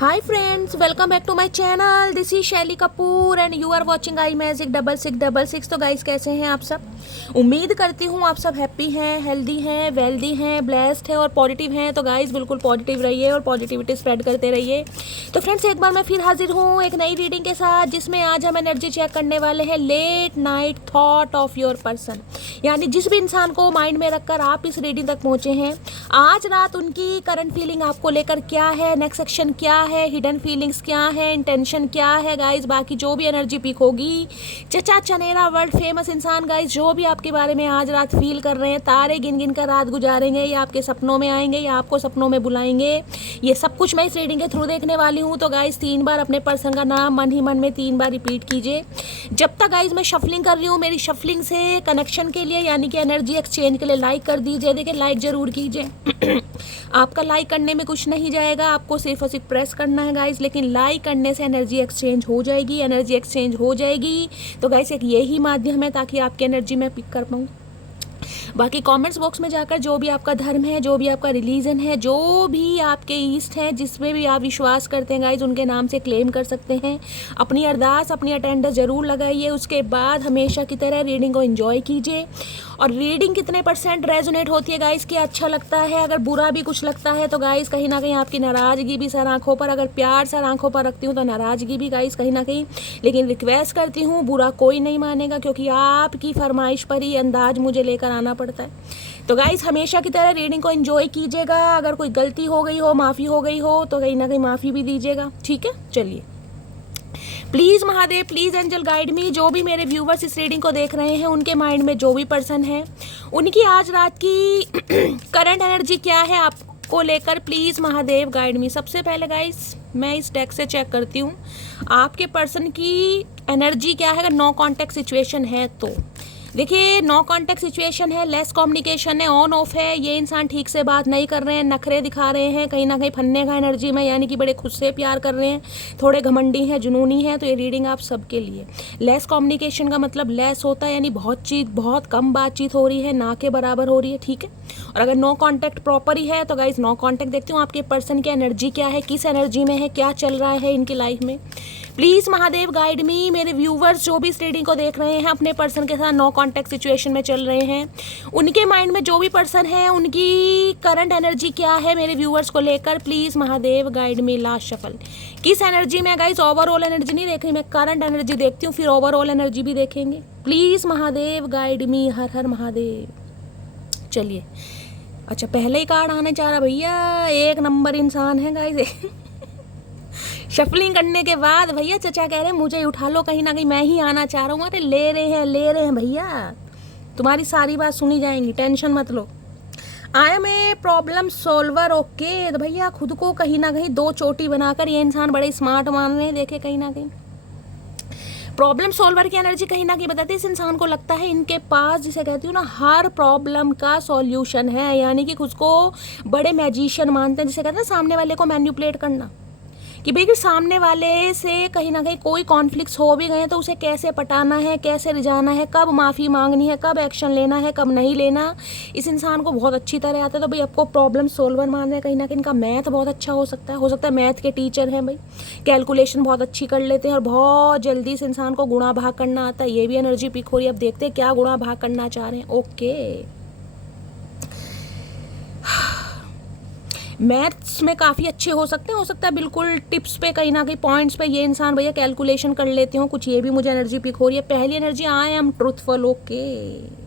Hi friends, welcome back to my channel. This is शैली Kapoor and you are watching I magic 6666। तो guys कैसे हैं आप सब? उम्मीद करती हूँ आप सब हैप्पी हैं, हेल्दी हैं, वेल्दी हैं, ब्लेस्ड हैं और पॉजिटिव हैं। तो गाइस बिल्कुल पॉजिटिव रहिए और पॉजिटिविटी स्प्रेड करते रहिए। तो फ्रेंड्स एक बार मैं फिर हाजिर हूँ एक नई रीडिंग के साथ, जिसमें आज हम एनर्जी चेक करने वाले हैं late night thought of your person. यानी जिस भी इंसान को माइंड में रखकर आप इस रीडिंग तक पहुँचे हैं, आज रात उनकी करंट फीलिंग आपको लेकर क्या है, नेक्स्ट सेक्शन क्या है, हिडन फीलिंग्स क्या है, इंटेंशन क्या है गाइज। बाकी जो भी एनर्जी पिक होगी, चचा चनेरा वर्ल्ड फेमस इंसान गाइज जो भी आपके बारे में आज रात फील कर रहे हैं, तारे गिन गिन कर रात गुजारेंगे या आपके सपनों में आएंगे या आपको सपनों में बुलाएंगे, ये सब कुछ मैं इस रीडिंग के थ्रू देखने वाली हूँ। तो गाइज 3 बार अपने पर्सन का नाम मन ही मन में 3 बार रिपीट कीजिए। जब तक गाइज मैं शफलिंग कर रही हूँ, मेरी शफलिंग से कनेक्शन के लिए यानी कि एनर्जी एक्सचेंज के लिए लाइक कर दीजिए। देखिए लाइक जरूर कीजिए। आपका लाइक करने में कुछ नहीं जाएगा, आपको सिर्फ और सिर्फ प्रेस करना है गाइज। लेकिन लाइक करने से एनर्जी एक्सचेंज हो जाएगी, एनर्जी एक्सचेंज हो जाएगी। तो गाइज एक यही माध्यम है ताकि आपकी एनर्जी मैं पिक कर पाऊँ। बाकी कमेंट्स बॉक्स में जाकर जो भी आपका धर्म है, जो भी आपका रिलीजन है, जो भी आपके ईस्ट हैं, जिसमें भी आप विश्वास करते हैं गाइज, उनके नाम से क्लेम कर सकते हैं। अपनी अरदास, अपनी अटेंडेंस ज़रूर लगाइए। उसके बाद हमेशा की तरह रीडिंग को एंजॉय कीजिए। और रीडिंग कितने % रेजोनेट होती है गाइज, क्या अच्छा लगता है, अगर बुरा भी कुछ लगता है तो गाइज कहीं ना कहीं आपकी नाराज़गी भी सर आँखों पर, अगर प्यार सर आँखों पर रखती हूँ तो नाराज़गी भी गाइज कहीं ना कहीं। लेकिन रिक्वेस्ट करती हूँ, बुरा कोई नहीं मानेगा, क्योंकि आपकी फरमाइश पर ही अंदाज मुझे लेकर आना पड़ता है। तो गाइज हमेशा की तरह रीडिंग को एंजॉय कीजिएगा। अगर कोई गलती हो गई हो, माफ़ी हो गई हो, तो कहीं ना कहीं माफ़ी भी दीजिएगा, ठीक है। चलिए, please Mahadev, please angel guide me. जो भी मेरे व्यूवर्स इस रीडिंग को देख रहे हैं, उनके माइंड में जो भी पर्सन है, उनकी आज रात की करंट एनर्जी क्या है आपको लेकर, प्लीज़ महादेव गाइड मी। सबसे पहले गाइस मैं इस डेक से चेक करती हूँ आपके पर्सन की एनर्जी क्या है। अगर नो कॉन्टैक्ट सिचुएशन है तो देखिए, नो कॉन्टैक्ट सिचुएशन है, लेस कम्युनिकेशन है, ऑन ऑफ है, ये इंसान ठीक से बात नहीं कर रहे हैं, नखरे दिखा रहे हैं, कहीं ना कहीं फन्ने का एनर्जी में, यानी कि बड़े खुद से प्यार कर रहे हैं, थोड़े घमंडी हैं, जुनूनी हैं। तो ये रीडिंग आप सबके लिए। लेस कम्युनिकेशन का मतलब लेस होता है यानी बहुत कम बातचीत हो रही है, ना के बराबर हो रही है, ठीक है। और अगर नो कॉन्टैक्ट प्रॉपर ही है तो गाइज नो कॉन्टैक्ट देखती हूँ आपके पर्सन की एनर्जी क्या है, किस एनर्जी में है, क्या चल रहा है इनकी लाइफ में। प्लीज़ महादेव गाइड मी। मेरे व्यूवर्स जो भी इस रीडिंग को देख रहे हैं, अपने पर्सन के साथ नो कॉन्टैक्ट सिचुएशन में चल रहे हैं, उनके माइंड में जो भी पर्सन है, उनकी करंट एनर्जी क्या है मेरे व्यूवर्स को लेकर, please Mahadev guide me. Last shuffle किस एनर्जी में गाइज, ओवरऑल एनर्जी नहीं देख रही मैं, करंट एनर्जी देखती हूँ, फिर ओवरऑल एनर्जी भी देखेंगे। Please Mahadev guide me. हर हर महादेव। चलिए, अच्छा पहले ही कार्ड आने चाह रहा भैया, 1 नंबर इंसान है गाइज। शफलिंग करने के बाद भैया चचा कह रहे हैं मुझे ही उठा लो, कहीं ना कहीं मैं ही आना चाह रहा हूँ। अरे ले रहे हैं भैया, तुम्हारी सारी बात सुनी जाएंगी, टेंशन मत लो। I am a problem solver, okay. तो भैया खुद को कहीं ना कहीं 2 चोटी बनाकर ये इंसान बड़े स्मार्ट मान रहे हैं। देखे कहीं ना कहीं प्रॉब्लम सॉल्वर की एनर्जी कहीं ना कहीं बताती है, इस इंसान को लगता है इनके पास, जिसे कहती हूँ ना, हर प्रॉब्लम का सॉल्यूशन है। यानी कि खुद को बड़े मैजिशियन मानते हैं, जिसे कहते हैं सामने वाले को मैनिपुलेट करना, कि भाई सामने वाले से कहीं ना कहीं कोई कॉन्फ्लिक्ट्स हो भी गए तो उसे कैसे पटाना है, कैसे रिझाना है, कब माफ़ी मांगनी है, कब एक्शन लेना है, कब नहीं लेना, इस इंसान को बहुत अच्छी तरह आता है। तो भाई आपको प्रॉब्लम सोल्वर मान रहे हैं, कहीं ना कहीं इनका मैथ बहुत अच्छा हो सकता है मैथ के टीचर हैं भाई, कैलकुलेशन बहुत अच्छी कर लेते हैं और बहुत जल्दी इस इंसान को गुणा भाग करना आता है। ये भी एनर्जी पिक हो रही है। अब देखते हैं क्या गुणा भाग करना चाह रहे हैं। ओके, मैथ्स में काफ़ी अच्छे हो सकते हैं, हो सकता है बिल्कुल टिप्स पे, कहीं ना कहीं पॉइंट्स पे ये इंसान भैया कैलकुलेशन कर लेते हो कुछ। ये भी मुझे एनर्जी पिक हो रही है। पहली energy I am truthful, okay.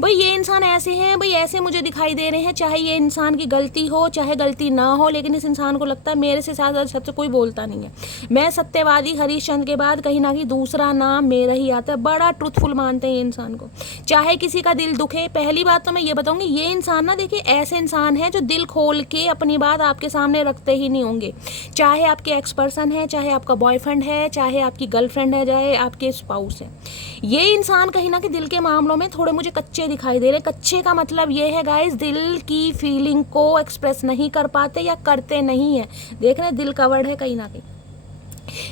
भाई ये इंसान ऐसे हैं, भाई ऐसे मुझे दिखाई दे रहे हैं, चाहे ये इंसान की गलती हो चाहे गलती ना हो, लेकिन इस इंसान को लगता है मेरे से ज़्यादा सत्य कोई बोलता नहीं है, मैं सत्यवादी। हरिश्चंद्र के बाद कहीं ना कहीं दूसरा नाम मेरा ही आता है। बड़ा ट्रूथफुल मानते हैं ये इंसान को, चाहे किसी का दिल दुखे। पहली बात तो मैं ये बताऊंगी, ये इंसान ना देखिए ऐसे इंसान है जो दिल खोल के अपनी बात आपके सामने रखते ही नहीं होंगे। चाहे आपके एक्स पर्सन है, चाहे आपका बॉयफ्रेंड है, चाहे आपकी गर्लफ्रेंड है, चाहे आपके स्पाउस है, ये इंसान कहीं ना कहीं दिल के मामलों में थोड़े मुझे कच्चे दिखाई दे रहे। कच्चे का मतलब ये है गाइस, दिल की फीलिंग को एक्सप्रेस नहीं कर पाते या करते नहीं है। देख रहे हैं दिल कवर्ड है कहीं ना कहीं।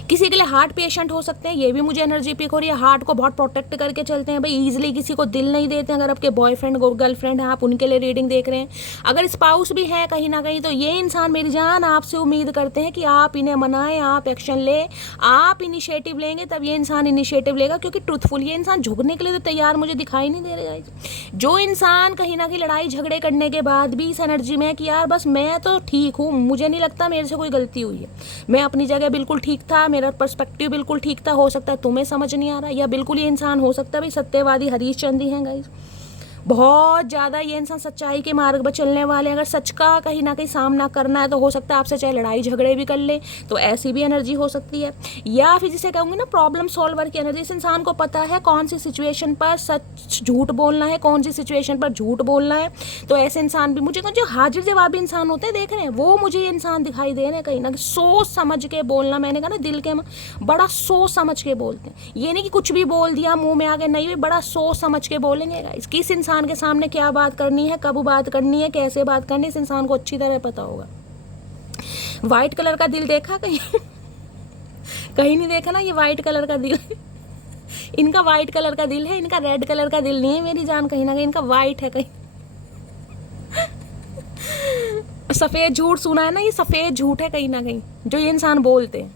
किसी के लिए हार्ट पेशेंट हो सकते हैं, ये भी मुझे एनर्जी पिक हो रही है। हार्ट को बहुत प्रोटेक्ट करके चलते हैं भाई, ईजिली किसी को दिल नहीं देते हैं। अगर आपके बॉयफ्रेंड गर्लफ्रेंड है, आप उनके लिए रीडिंग देख रहे हैं। अगर स्पाउस भी है कहीं ना कहीं, तो ये इंसान मेरी जान आपसे उम्मीद करते हैं कि आप इन्हें मनाएं, आप एक्शन ले, आप इनिशिएटिव लेंगे तब ये इंसान इनिशिएटिव लेगा, क्योंकि ट्रूथफुल ये इंसान झुकने के लिए तो तैयार मुझे दिखाई नहीं दे रहा है। जो इंसान कहीं ना कहीं लड़ाई झगड़े करने के बाद भी इस एनर्जी में है कि यार बस मैं तो ठीक हूँ, मुझे नहीं लगता मेरे से कोई गलती हुई है, मैं अपनी जगह बिल्कुल ठीक था, मेरा पर्सपेक्टिव बिल्कुल ठीक था, हो सकता है तुम्हें समझ नहीं आ रहा, या बिल्कुल ये इंसान हो सकता है भाई सत्यवादी हरीश चंद्र हैं गाइस, बहुत ज़्यादा ये इंसान सच्चाई के मार्ग पर चलने वाले हैं। अगर सच का कहीं ना कहीं सामना करना है तो हो सकता है आपसे चाहे लड़ाई झगड़े भी कर ले, तो ऐसी भी एनर्जी हो सकती है। या फिर जिसे कहूँगी ना प्रॉब्लम सॉल्वर की एनर्जी, इस इंसान को पता है कौन सी सिचुएशन पर सच झूठ बोलना है, कौन सी सिचुएशन पर झूठ बोलना है। तो ऐसे इंसान भी मुझे जो हाजिर जवाबी इंसान होते हैं देख रहे हैं, वो मुझे ये इंसान दिखाई दे रहे हैं कहीं ना कहीं। सोच समझ के बोलना, मैंने कहा ना दिल के बड़ा सोच समझ के बोलते हैं, ये नहीं कि कुछ भी बोल दिया मुँह में आगे, नहीं, बड़ा सोच समझ के बोलेंगे गाइस। किस इंसान के सामने क्या बात करनी है, कब बात करनी है, कैसे बात करनी है, इस इंसान को अच्छी तरह पता होगा। व्हाइट कलर का दिल देखा कहीं कहीं नहीं देखा ना, ये व्हाइट कलर का दिल इनका व्हाइट कलर का दिल है, इनका रेड कलर का दिल नहीं है मेरी जान, कहीं ना कहीं इनका व्हाइट है। कहीं सफेद झूठ सुना है ना, ये सफेद झूठ है कहीं ना कहीं जो ये इंसान बोलते हैं।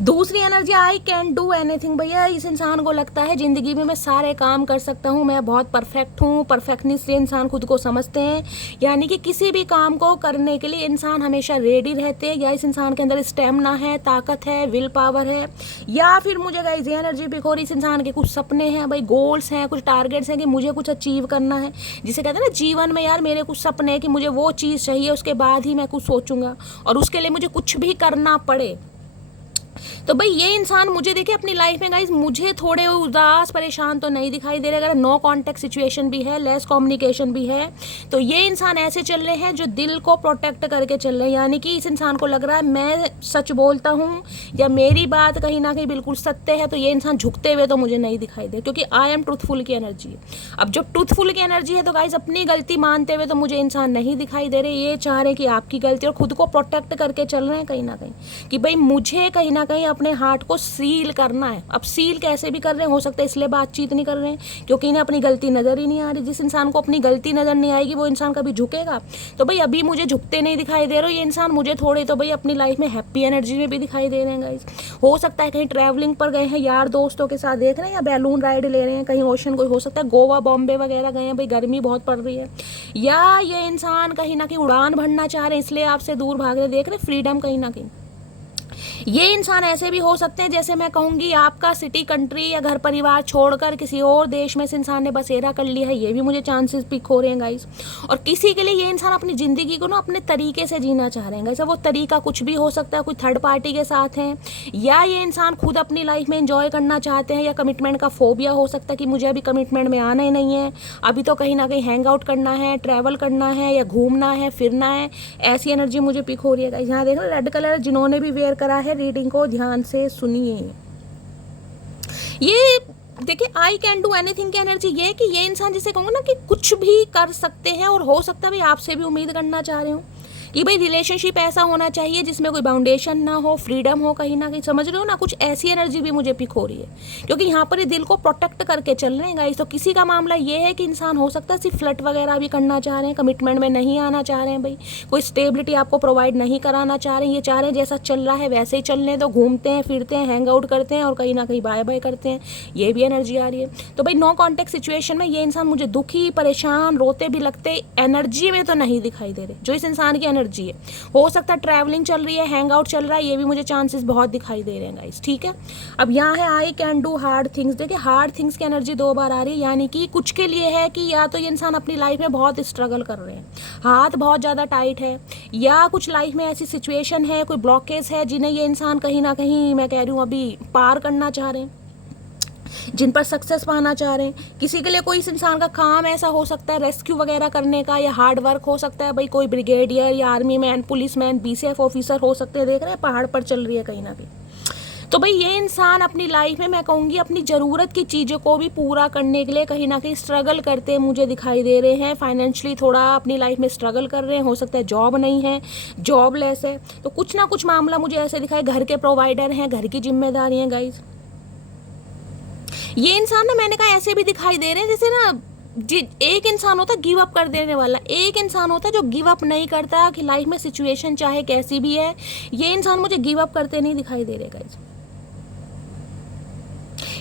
दूसरी energy, I can do anything. भैया इस इंसान को लगता है ज़िंदगी में मैं सारे काम कर सकता हूँ, मैं बहुत परफेक्ट हूँ। परफेक्टनेस से इंसान खुद को समझते हैं, यानी कि किसी भी काम को करने के लिए इंसान हमेशा रेडी रहते हैं। या इस इंसान के अंदर स्टेमिना है, ताकत है, विल पावर है। या फिर मुझे गाइस ये एनर्जी पिक हो रही, इस इंसान के कुछ सपने हैं भाई, गोल्स हैं, कुछ टारगेट्स हैं कि मुझे कुछ अचीव करना है। जिसे कहते हैं ना जीवन में यार मेरे कुछ सपने हैं कि मुझे वो चीज़ चाहिए, उसके बाद ही मैं कुछ सोचूंगा, और उसके लिए मुझे कुछ भी करना पड़े। तो भाई ये इंसान मुझे देखिए अपनी लाइफ में गाइज मुझे थोड़े उदास परेशान तो नहीं दिखाई दे रहे। अगर नो कॉन्टेक्ट सिचुएशन भी है, लेस कम्युनिकेशन भी है, तो ये इंसान ऐसे चल रहे हैं जो दिल को प्रोटेक्ट करके चल रहे हैं। यानी कि इस इंसान को लग रहा है मैं सच बोलता हूँ या मेरी बात कहीं ना कहीं बिल्कुल सत्य है, तो ये इंसान झुकते हुए तो मुझे नहीं दिखाई दे, क्योंकि आई एम ट्रूथफुल की एनर्जी है। अब जो ट्रूथफुल की एनर्जी है तो गाइज अपनी गलती मानते हुए तो मुझे इंसान नहीं दिखाई दे रहे। ये चाह रहे हैं कि आपकी गलती, और खुद को प्रोटेक्ट करके चल रहे हैं कहीं ना कहीं कि भाई मुझे कहीं ना कहीं अपने हार्ट को सील करना है। अब सील कैसे भी कर रहे हैं, हो सकता है इसलिए बातचीत नहीं कर रहे हैं क्योंकि इन्हें अपनी गलती नज़र ही नहीं आ रही। जिस इंसान को अपनी गलती नज़र नहीं आएगी वो इंसान कभी झुकेगा? तो भाई अभी मुझे झुकते नहीं दिखाई दे रहे, ये इंसान मुझे थोड़े तो भाई अपनी लाइफ में हैप्पी एनर्जी में भी दिखाई दे रहे हैं गाइस। हो सकता है कहीं ट्रैवलिंग पर गए हैं, यार दोस्तों के साथ देख रहे हैं, या बैलून राइड ले रहे हैं कहीं ओशन, कोई हो सकता है गोवा बॉम्बे वगैरह गए हैं, भाई गर्मी बहुत पड़ रही है, या ये इंसान कहीं ना कहीं उड़ान भरना चाह रहे हैं इसलिए आपसे दूर भाग रहे, देख रहे फ्रीडम कहीं ना कहीं। ये इंसान ऐसे भी हो सकते हैं जैसे मैं कहूँगी आपका सिटी कंट्री या घर परिवार छोड़कर किसी और देश में इस इंसान ने बसेरा कर लिया है, ये भी मुझे चांसेस पिक हो रहे हैं गाइस। और किसी के लिए ये इंसान अपनी ज़िंदगी को ना अपने तरीके से जीना चाह रहे हैं गाइस। वो तरीका कुछ भी हो सकता है, कोई थर्ड पार्टी के साथ हैं, या ये इंसान खुद अपनी लाइफ में एंजॉय करना चाहते हैं, या कमिटमेंट का फोबिया हो सकता है कि मुझे अभी कमिटमेंट में आना ही नहीं है, अभी तो कहीं ना कहीं हैंग आउट करना है, ट्रैवल करना है, या घूमना है, फिरना है। ऐसी एनर्जी मुझे पिक हो रही है गाइस। यहाँ देखो रेड कलर जिन्होंने भी वेयर करा है, रीडिंग को ध्यान से सुनिए। ये देखिए आई कैन डू एनीथिंग की एनर्जी ये है कि ये इंसान जिसे कहूँगा ना कि कुछ भी कर सकते हैं, और हो सकता है भाई आपसे भी उम्मीद करना चाह रहे हो कि भाई रिलेशनशिप ऐसा होना चाहिए जिसमें कोई बाउंडेशन ना हो, फ्रीडम हो कहीं ना कहीं, समझ रहे हो ना, कुछ ऐसी एनर्जी भी मुझे पिक हो रही है क्योंकि यहाँ पर ये दिल को प्रोटेक्ट करके चल रहे हैं गाइस। तो किसी का मामला ये है कि इंसान हो सकता है सिर्फ फ्लर्ट वगैरह भी करना चाह रहे हैं, कमिटमेंट में नहीं आना चाह रहे हैं, भाई कोई स्टेबिलिटी आपको प्रोवाइड नहीं कराना चाह रहे हैं। ये चाह रहे हैं जैसा चल रहा है वैसे ही चलने दो, घूमते हैं फिरते हैं, हैंग आउट करते हैं और कहीं ना कहीं बाय बाय करते हैं, ये भी एनर्जी आ रही है। तो भाई नो कॉन्टेक्ट सिचुएशन में ये इंसान मुझे दुखी, परेशान, रोते भी लगते एनर्जी में तो नहीं दिखाई दे रहे जो इस इंसान की एनर्जी है। हो सकता है ट्रैवलिंग चल रही है, हैंग आउट चल रहा है, ये भी मुझे चांसेस बहुत दिखाई दे रहे हैं गाइस, ठीक है। अब यहाँ है आई कैन डू हार्ड थिंग्स। देखिए हार्ड थिंग्स की एनर्जी 2 बार आ रही है, यानी कि कुछ के लिए है कि या तो ये इंसान अपनी लाइफ में बहुत स्ट्रगल कर रहे हैं, हाथ बहुत ज़्यादा टाइट है, या कुछ लाइफ में ऐसी सिचुएशन है, कोई ब्लॉकेज है जिन्हें ये इंसान कहीं ना कहीं मैं कह रही हूँ अभी पार करना चाह रहे हैं, जिन पर सक्सेस पाना चाह रहे हैं। किसी के लिए कोई इस इंसान का काम ऐसा हो सकता है रेस्क्यू वगैरह करने का, या हार्ड वर्क हो सकता है, भाई कोई ब्रिगेडियर या army man, police man, BCF officer हो सकते हैं, देख रहे हैं पहाड़ पर चल रही है कहीं ना कहीं। तो भाई ये इंसान अपनी लाइफ में, मैं कहूँगी, अपनी ज़रूरत की चीज़ों को भी पूरा करने के लिए कहीं ना कहीं स्ट्रगल करते मुझे दिखाई दे रहे हैं। फाइनेंशियली थोड़ा अपनी लाइफ में स्ट्रगल कर रहे हैं, हो सकता है जॉब नहीं है, जॉबलेस है, तो कुछ ना कुछ मामला मुझे ऐसे दिखाए, घर के प्रोवाइडर हैं, घर की जिम्मेदारी हैं गाइज। ये इंसान ना, मैंने कहा, ऐसे भी दिखाई दे रहे हैं जैसे ना, एक इंसान होता है गिव अप कर देने वाला, एक इंसान होता है जो गिव अप नहीं करता कि लाइफ में सिचुएशन चाहे कैसी भी है। ये इंसान मुझे गिव अप करते नहीं दिखाई दे रहे गाइस।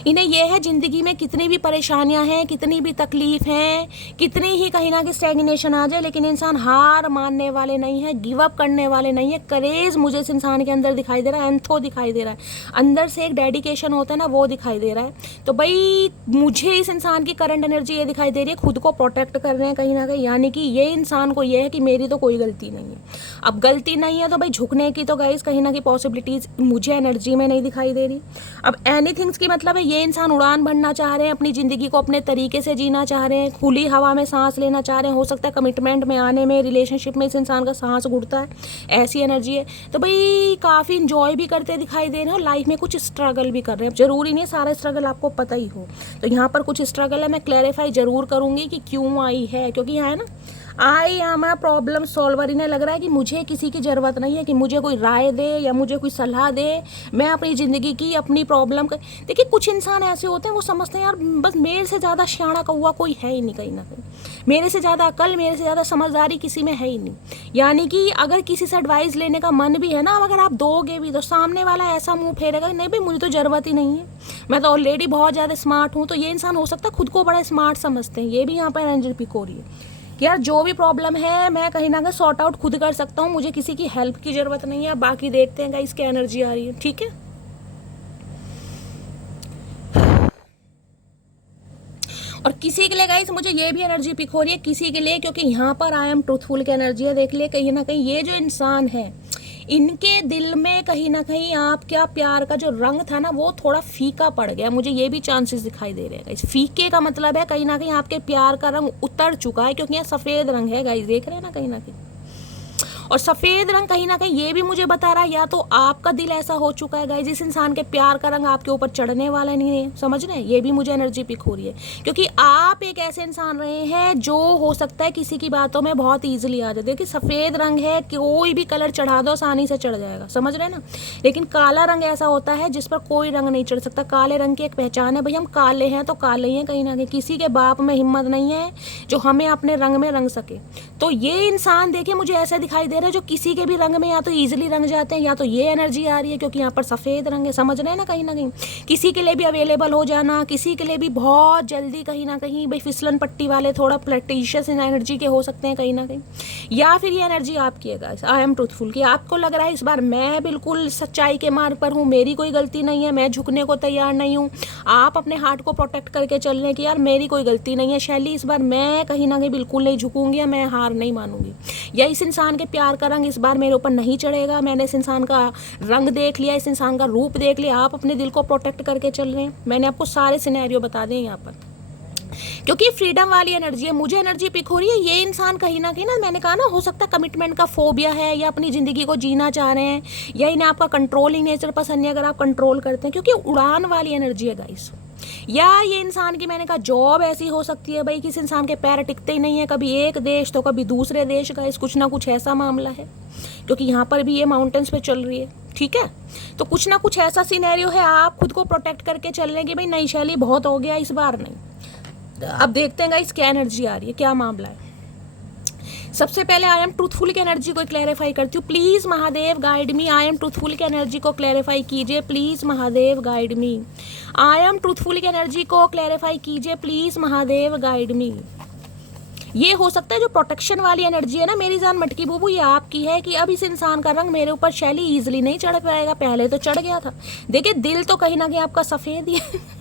इन्हें यह है ज़िंदगी में कितनी भी परेशानियां हैं, कितनी भी तकलीफ हैं, कितनी ही कहीं ना कहीं स्टैग्नेशन आ जाए, लेकिन इंसान हार मानने वाले नहीं है, गिव अप करने वाले नहीं है। करेज मुझे इस इंसान के अंदर दिखाई दे रहा है, एंथो दिखाई दे रहा है, अंदर से एक डेडिकेशन होता है ना, वो दिखाई दे रहा है। तो भाई मुझे इस इंसान की करंट एनर्जी ये दिखाई दे रही है, खुद को प्रोटेक्ट कर रहे हैं कहीं ना कहीं, यानी कि ये इंसान को ये है कि मेरी तो कोई गलती नहीं है। अब गलती नहीं है तो भाई झुकने की तो गाइस कहीं ना कहीं पॉसिबिलिटीज मुझे एनर्जी में नहीं दिखाई दे रही। अब एनीथिंग्स की मतलब है, ये इंसान उड़ान भरना चाह रहे हैं, अपनी ज़िंदगी को अपने तरीके से जीना चाह रहे हैं, खुली हवा में सांस लेना चाह रहे हैं। हो सकता है कमिटमेंट में आने में, रिलेशनशिप में इस इंसान का सांस घुटता है, ऐसी एनर्जी है। तो भाई काफ़ी इंजॉय भी करते दिखाई दे रहे हैं और लाइफ में कुछ स्ट्रगल भी कर रहे हैं। जरूरी नहीं सारा स्ट्रगल आपको पता ही हो, तो यहाँ पर कुछ स्ट्रगल है, मैं क्लैरिफाई जरूर करूँगी कि क्यों आई है, क्योंकि यहाँ है ना, I am a problem solver. इन्हें लग रहा है कि मुझे किसी की ज़रूरत नहीं है कि मुझे कोई राय दे या मुझे कोई सलाह दे, मैं अपनी ज़िंदगी की अपनी प्रॉब्लम कर। देखिए कुछ इंसान ऐसे होते हैं, वो समझते हैं यार बस मेरे से ज़्यादा शाना कौवा कोई है ही नहीं, कहीं ना कहीं मेरे से ज़्यादा अकल, मेरे से ज़्यादा समझदारी किसी में है ही नहीं। यानी कि अगर किसी से एडवाइस लेने का मन भी है ना, अगर आप दोगे भी तो सामने वाला ऐसा मुँह फेरेगा, नहीं भाई मुझे तो ज़रूरत ही नहीं है, मैं तो ऑलरेडी बहुत ज़्यादा स्मार्ट हूँ। तो ये इंसान हो सकता है खुद को बड़ा स्मार्ट समझते हैं, ये भी यहाँ पर एनर्जी पिक हो रही है कि यार जो भी प्रॉब्लम है मैं कहीं ना कहीं सॉर्ट आउट खुद कर सकता हूँ, मुझे किसी की हेल्प की ज़रूरत नहीं है। बाकी देखते हैं गाइस क्या एनर्जी आ रही है, ठीक है। और किसी के लिए गाइस मुझे ये भी एनर्जी पिक हो रही है, किसी के लिए, क्योंकि यहाँ पर आई एम ट्रूथफुल की एनर्जी है। देख लिए कहीं ना कहीं ये जो इंसान है, इनके दिल में कहीं ना कहीं आपका प्यार का जो रंग था ना, वो थोड़ा फीका पड़ गया, मुझे ये भी चांसेस दिखाई दे रहे हैं गाइस। फीके का मतलब है कहीं ना कहीं आपके प्यार का रंग उतर चुका है, क्योंकि यहाँ सफ़ेद रंग है गाइस, देख रहे हैं ना कहीं ना कहीं। और सफ़ेद रंग कहीं ना कहीं ये भी मुझे बता रहा है, या तो आपका दिल ऐसा हो चुका है गाइस, इस इंसान के प्यार का रंग आपके ऊपर चढ़ने वाला नहीं है, समझ रहे हैं। ये भी मुझे एनर्जी पिक हो रही है, क्योंकि आप एक ऐसे इंसान रहे हैं जो हो सकता है किसी की बातों में बहुत ईजिली आ जाते हैं। कि सफ़ेद रंग है, कोई भी कलर चढ़ा दो आसानी से चढ़ जाएगा, समझ रहे हैं ना। लेकिन काला रंग ऐसा होता है जिस पर कोई रंग नहीं चढ़ सकता। काले रंग की एक पहचान है, भाई हम काले हैं तो काले ही हैं कहीं ना कहीं, किसी के बाप में हिम्मत नहीं है जो हमें अपने रंग में रंग सके। तो ये इंसान देखिए मुझे ऐसा दिखाई दे रहा है जो किसी के भी रंग में या तो ईजिली रंग जाते हैं, या तो ये एनर्जी आ रही है क्योंकि यहाँ पर सफ़ेद रंग है, समझ रहे हैं ना कहीं ना कहीं। किसी के लिए भी अवेलेबल हो जाना, किसी के लिए भी बहुत जल्दी कहीं ना कहीं, भाई फिसलन पट्टी वाले थोड़ा फ्लर्टिशियस एनर्जी के हो सकते हैं कहीं ना कहीं। या फिर ये एनर्जी आपकी है गाइस, आई एम ट्रूथफुल की, आपको लग रहा है इस बार मैं बिल्कुल सच्चाई के मार्ग पर हूँ, मेरी कोई गलती नहीं है, मैं झुकने को तैयार नहीं हूँ। आप अपने हार्ट को प्रोटेक्ट करके चल रहे हैं कि यार मेरी कोई गलती नहीं है शैली, इस बार मैं कहीं ना कहीं बिल्कुल नहीं झुकूंगी या मैं हार नहीं मानूंगी। या इस इंसान के प्यार का रंग इस बार मेरे ऊपर नहीं चढ़ेगा, मैंने इस इंसान का रंग देख लिया, इस इंसान का रूप देख लिया। आप अपने दिल को प्रोटेक्ट करके चल रहे हैं, मैंने आपको सारे सिनेरियो बता दिए यहाँ पर, क्योंकि फ्रीडम वाली एनर्जी है। मुझे एनर्जी पिक हो रही है, ये इंसान कहीं ना कहीं ना, मैंने कहा ना, हो सकता है कमिटमेंट का फोबिया है, या अपनी ज़िंदगी को जीना चाह रहे हैं, या इन्हें आपका कंट्रोलिंग नेचर पसंद है अगर आप कंट्रोल करते हैं, क्योंकि उड़ान वाली एनर्जी है गाइस। या ये इंसान की, मैंने कहा, जॉब ऐसी हो सकती है भाई किस इंसान के पैर टिकते ही नहीं है, कभी एक देश तो कभी दूसरे देश का, कुछ ना कुछ ऐसा मामला है, क्योंकि यहाँ पर भी ये माउंटेन्स पे चल रही है, ठीक है। तो कुछ ना कुछ ऐसा सिनेरियो है, आप खुद को प्रोटेक्ट करके चल रहे हैं कि भाई नहीं शैली बहुत हो गया इस बार नहीं। अब देखते हैं गाइस क्या एनर्जी आ रही है, क्या मामला है। सबसे पहले आई एम ट्रूथफुल की एनर्जी को क्लैरिफाई करती हूँ। Please Mahadev guide me, I am truthful की एनर्जी को क्लैरिफाई कीजिए, please Mahadev guide me. I am truthful की एनर्जी को क्लैरिफाई कीजिए, प्लीज़ महादेव गाइड मी। ये हो सकता है जो प्रोटेक्शन वाली एनर्जी है ना मेरी जान मटकी बूबू, ये आपकी है कि अब इस इंसान का रंग मेरे ऊपर शैली ईजिली नहीं चढ़ पाएगा, पहले तो चढ़ गया था। देखिए दिल तो कहीं ना कहीं आपका सफ़ेद ही है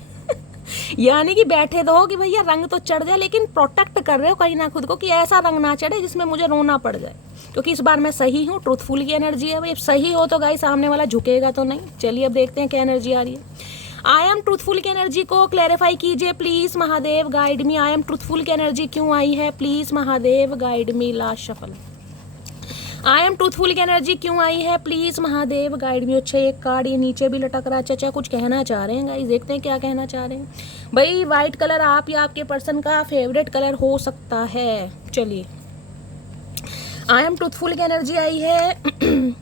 यानी कि बैठे तो हो कि भैया रंग तो चढ़ जाए, लेकिन प्रोटेक्ट कर रहे हो कहीं ना खुद को कि ऐसा रंग ना चढ़े जिसमें मुझे रोना पड़ जाए, क्योंकि इस बार मैं सही हूँ, ट्रूथफुल की एनर्जी है भाई। सही हो तो गाइस सामने वाला झुकेगा तो नहीं। चलिए अब देखते हैं क्या एनर्जी आ रही है। आई एम ट्रूथफुल की एनर्जी को क्लैरिफाई कीजिए, please Mahadev guide me. I am truthful की एनर्जी क्यों आई है, please Mahadev guide me. Last shuffle. I am truthful की एनर्जी क्यों आई है, प्लीज महादेव गाइड मी। अच्छा एक कार्ड ये नीचे भी लटक रहा है। चाचा कुछ कहना चाह रहे हैं गाइस, देखते हैं क्या कहना चाह रहे हैं। भाई वाइट कलर आप या आपके पर्सन का फेवरेट कलर हो सकता है। चलिए आई एम ट्रूथफुल की एनर्जी आई है।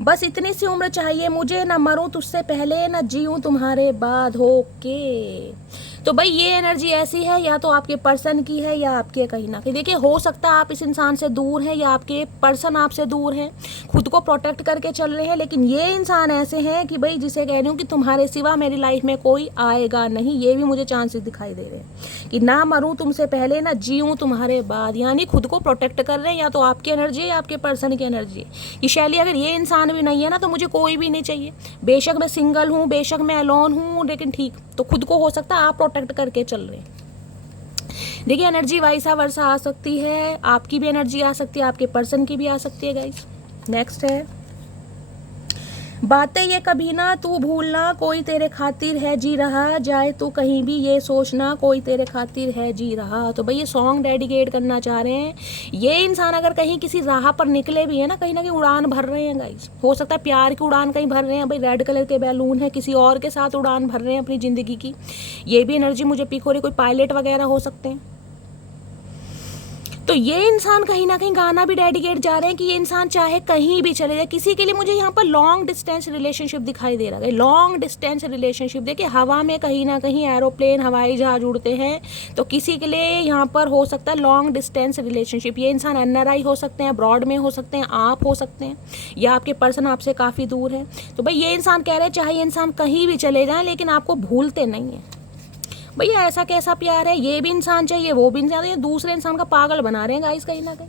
बस इतनी सी उम्र चाहिए मुझे, ना मरूं तुझसे पहले ना जीऊं तुम्हारे बाद। ओके तो भाई ये एनर्जी ऐसी है, या तो आपके पर्सन की है या आपके कहीं ना कहीं। देखिए हो सकता है आप इस इंसान से दूर हैं या आपके पर्सन आपसे दूर हैं, खुद को प्रोटेक्ट करके चल रहे हैं, लेकिन ये इंसान ऐसे हैं कि भाई जिसे कह रही हूँ कि तुम्हारे सिवा मेरी लाइफ में कोई आएगा नहीं। ये भी मुझे चांसेस दिखाई दे रहे हैं कि ना मरूं तुमसे पहले ना जीऊं तुम्हारे बाद, यानी खुद को प्रोटेक्ट कर रहे हैं। या तो आपकी एनर्जी है या आपके पर्सन की एनर्जी है कि शैली अगर ये इंसान भी नहीं है ना तो मुझे कोई भी नहीं चाहिए। बेशक मैं सिंगल हूँ, बेशक मैं अलोन हूँ, लेकिन ठीक तो खुद को हो सकता है आप प्रोटेक्ट करके चल रहे हैं। देखिए एनर्जी वाइसा वर्षा आ सकती है, आपकी भी एनर्जी आ सकती है, आपके पर्सन की भी आ सकती है गाइस। नेक्स्ट है बातें ये कभी ना तू भूलना, कोई तेरे खातिर है जी रहा, जाए तू कहीं भी ये सोचना, कोई तेरे खातिर है जी रहा। तो भाई ये सॉन्ग डेडिकेट करना चाह रहे हैं। ये इंसान अगर कहीं किसी राह पर निकले भी है ना कहीं उड़ान भर रहे हैं गाइस, हो सकता है प्यार की उड़ान कहीं भर रहे हैं। भाई रेड कलर के बैलून है, किसी और के साथ उड़ान भर रहे हैं अपनी ज़िंदगी की। ये भी एनर्जी मुझे पिक हो रही, कोई पायलट वगैरह हो सकते हैं। तो ये इंसान कहीं ना कहीं गाना भी डेडिकेट जा रहे हैं कि ये इंसान चाहे कहीं भी चले जाए, किसी के लिए मुझे यहाँ पर लॉन्ग डिस्टेंस रिलेशनशिप दिखाई दे रहा है। लॉन्ग डिस्टेंस रिलेशनशिप देखिए हवा में कहीं ना कहीं एरोप्लेन हवाई जहाज उड़ते हैं, तो किसी के लिए यहाँ पर हो सकता है लॉन्ग डिस्टेंस रिलेशनशिप। ये इंसान NRI हो सकते हैं, अब्रॉड में हो सकते हैं, आप हो सकते हैं, या आपके पर्सन आपसे काफ़ी दूर है। तो भाई ये इंसान कह रहे हैं चाहे ये इंसान कहीं भी चले जाएँ लेकिन आपको भूलते नहीं हैं। भैया ऐसा कैसा प्यार है, ये भी इंसान चाहिए वो भी इंसान, ये दूसरे इंसान का पागल बना रहे हैं गाइस कहीं ना कहीं।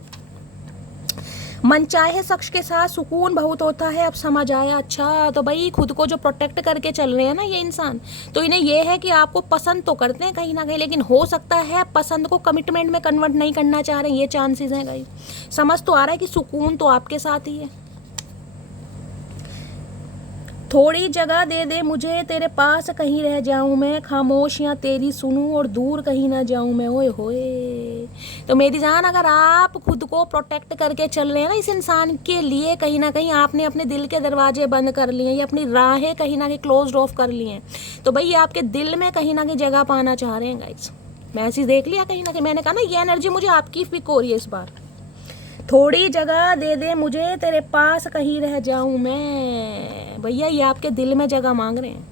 मनचाहे शख्स के साथ सुकून बहुत होता है, अब समझ आया। अच्छा तो भाई खुद को जो प्रोटेक्ट करके चल रहे हैं ना ये इंसान, तो इन्हें ये है कि आपको पसंद तो करते हैं कहीं ना कहीं, लेकिन हो सकता है पसंद को कमिटमेंट में कन्वर्ट नहीं करना चाह रहे हैं। ये चांसेस हैं गाइस। समझ तो आ रहा है कि सुकून तो आपके साथ ही है। थोड़ी जगह दे दे मुझे, तेरे पास कहीं रह जाऊं मैं, खामोशियाँ तेरी सुनूं और दूर कहीं ना जाऊं मैं। ओए होए तो मेरी जान अगर आप खुद को प्रोटेक्ट करके चल रहे हैं ना इस इंसान के लिए, कहीं ना कहीं आपने अपने दिल के दरवाजे बंद कर लिए हैं, या अपनी राहें कहीं ना कहीं क्लोज ऑफ कर ली हैं, तो भाई आपके दिल में कहीं ना कहीं जगह पाना चाह रहे हैं गाइस। मैसेज देख लिया कहीं ना कहीं, मैंने कहा ना ये एनर्जी मुझे आपकी पिक हो रही है इस बार। थोड़ी जगह दे दे मुझे, तेरे पास कहीं रह जाऊं मैं। भैया ये आपके दिल में जगह मांग रहे हैं।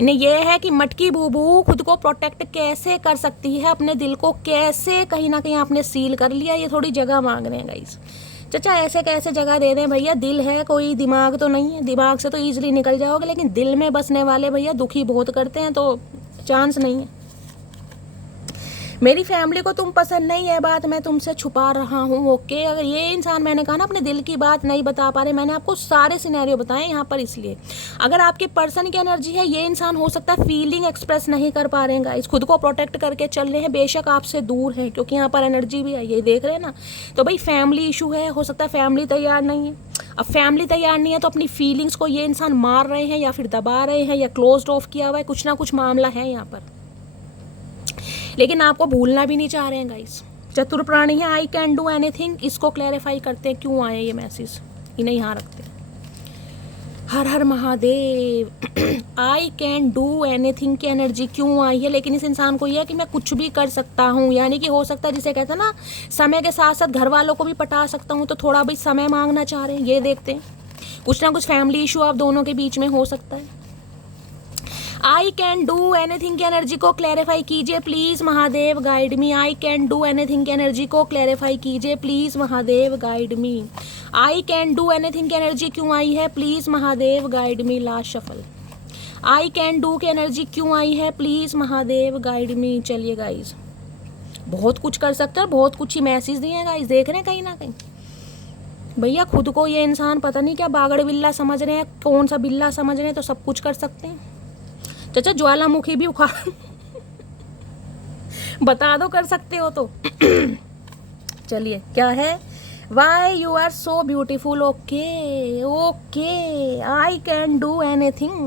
इन्हें यह है कि मटकी बूबू खुद को प्रोटेक्ट कैसे कर सकती है, अपने दिल को कैसे कहीं ना कहीं आपने सील कर लिया, ये थोड़ी जगह मांग रहे हैं गाइस। चाचा ऐसे कैसे जगह दे दें भैया, दिल है कोई दिमाग तो नहीं है, दिमाग से तो ईजिली निकल जाओगे, लेकिन दिल में बसने वाले भैया दुखी बहुत करते हैं, तो चांस नहीं है। मेरी फैमिली को तुम पसंद नहीं है, बात मैं तुमसे छुपा रहा हूँ। ओके अगर ये इंसान, मैंने कहा ना अपने दिल की बात नहीं बता पा रहे, मैंने आपको सारे सिनेरियो बताए यहाँ पर, इसलिए अगर आपके पर्सन की एनर्जी है ये इंसान हो सकता है फीलिंग एक्सप्रेस नहीं कर पा रहे हैं गाइस, खुद को प्रोटेक्ट करके चल रहे हैं, बेशक आपसे दूर है, क्योंकि यहाँ पर एनर्जी भी है ये देख रहे हैं ना। तो भाई फैमिली इशू है, हो सकता है फैमिली तैयार नहीं है। अब फैमिली तैयार नहीं है तो अपनी फीलिंग्स को ये इंसान मार रहे हैं या फिर दबा रहे हैं या क्लोज ऑफ किया हुआ है, कुछ ना कुछ मामला है यहाँ पर, लेकिन आपको भूलना भी नहीं चाह रहे हैं गाइस। चतुर प्राणी है, आई कैन डू एनीथिंग, इसको क्लैरिफाई करते हैं क्यों आए ये मैसेज, इन्हें यहाँ रखते हैं। हर हर Mahadev. I can do anything की एनर्जी क्यों आई है, लेकिन इस इंसान को यह है कि मैं कुछ भी कर सकता हूँ, यानी कि हो सकता है जिसे कहते हैं ना समय के साथ साथ घर वालों को भी पटा सकता हूँ, तो थोड़ा भाई समय मांगना चाह रहे हैं। ये देखते हैं कुछ ना कुछ फैमिली इशू आप दोनों के बीच में हो सकता है। आई कैन डू एनीथिंग की एनर्जी को क्लैरिफाई कीजिए please Mahadev guide me. I can do anything की एनर्जी को क्लैरिफाई कीजिए please Mahadev guide me. I can do anything की एनर्जी क्यों आई है, please Mahadev guide me. Last shuffle. I can do की एनर्जी क्यों आई है, प्लीज महादेव गाइड मी। चलिए गाइज बहुत कुछ कर सकते हैं, बहुत कुछ ही मैसेज दिए हैं गाइज, देख रहे हैं कहीं ना कहीं भैया खुद को ये इंसान पता नहीं क्या बागड़ बिल्ला समझ रहे हैं, कौन सा बिल्ला समझ रहे हैं, तो सब कुछ कर सकते हैं। चाचा ज्वालामुखी भी उखाड़ बता दो कर सकते हो तो। चलिए क्या है, why you are so beautiful. Okay okay I can do anything.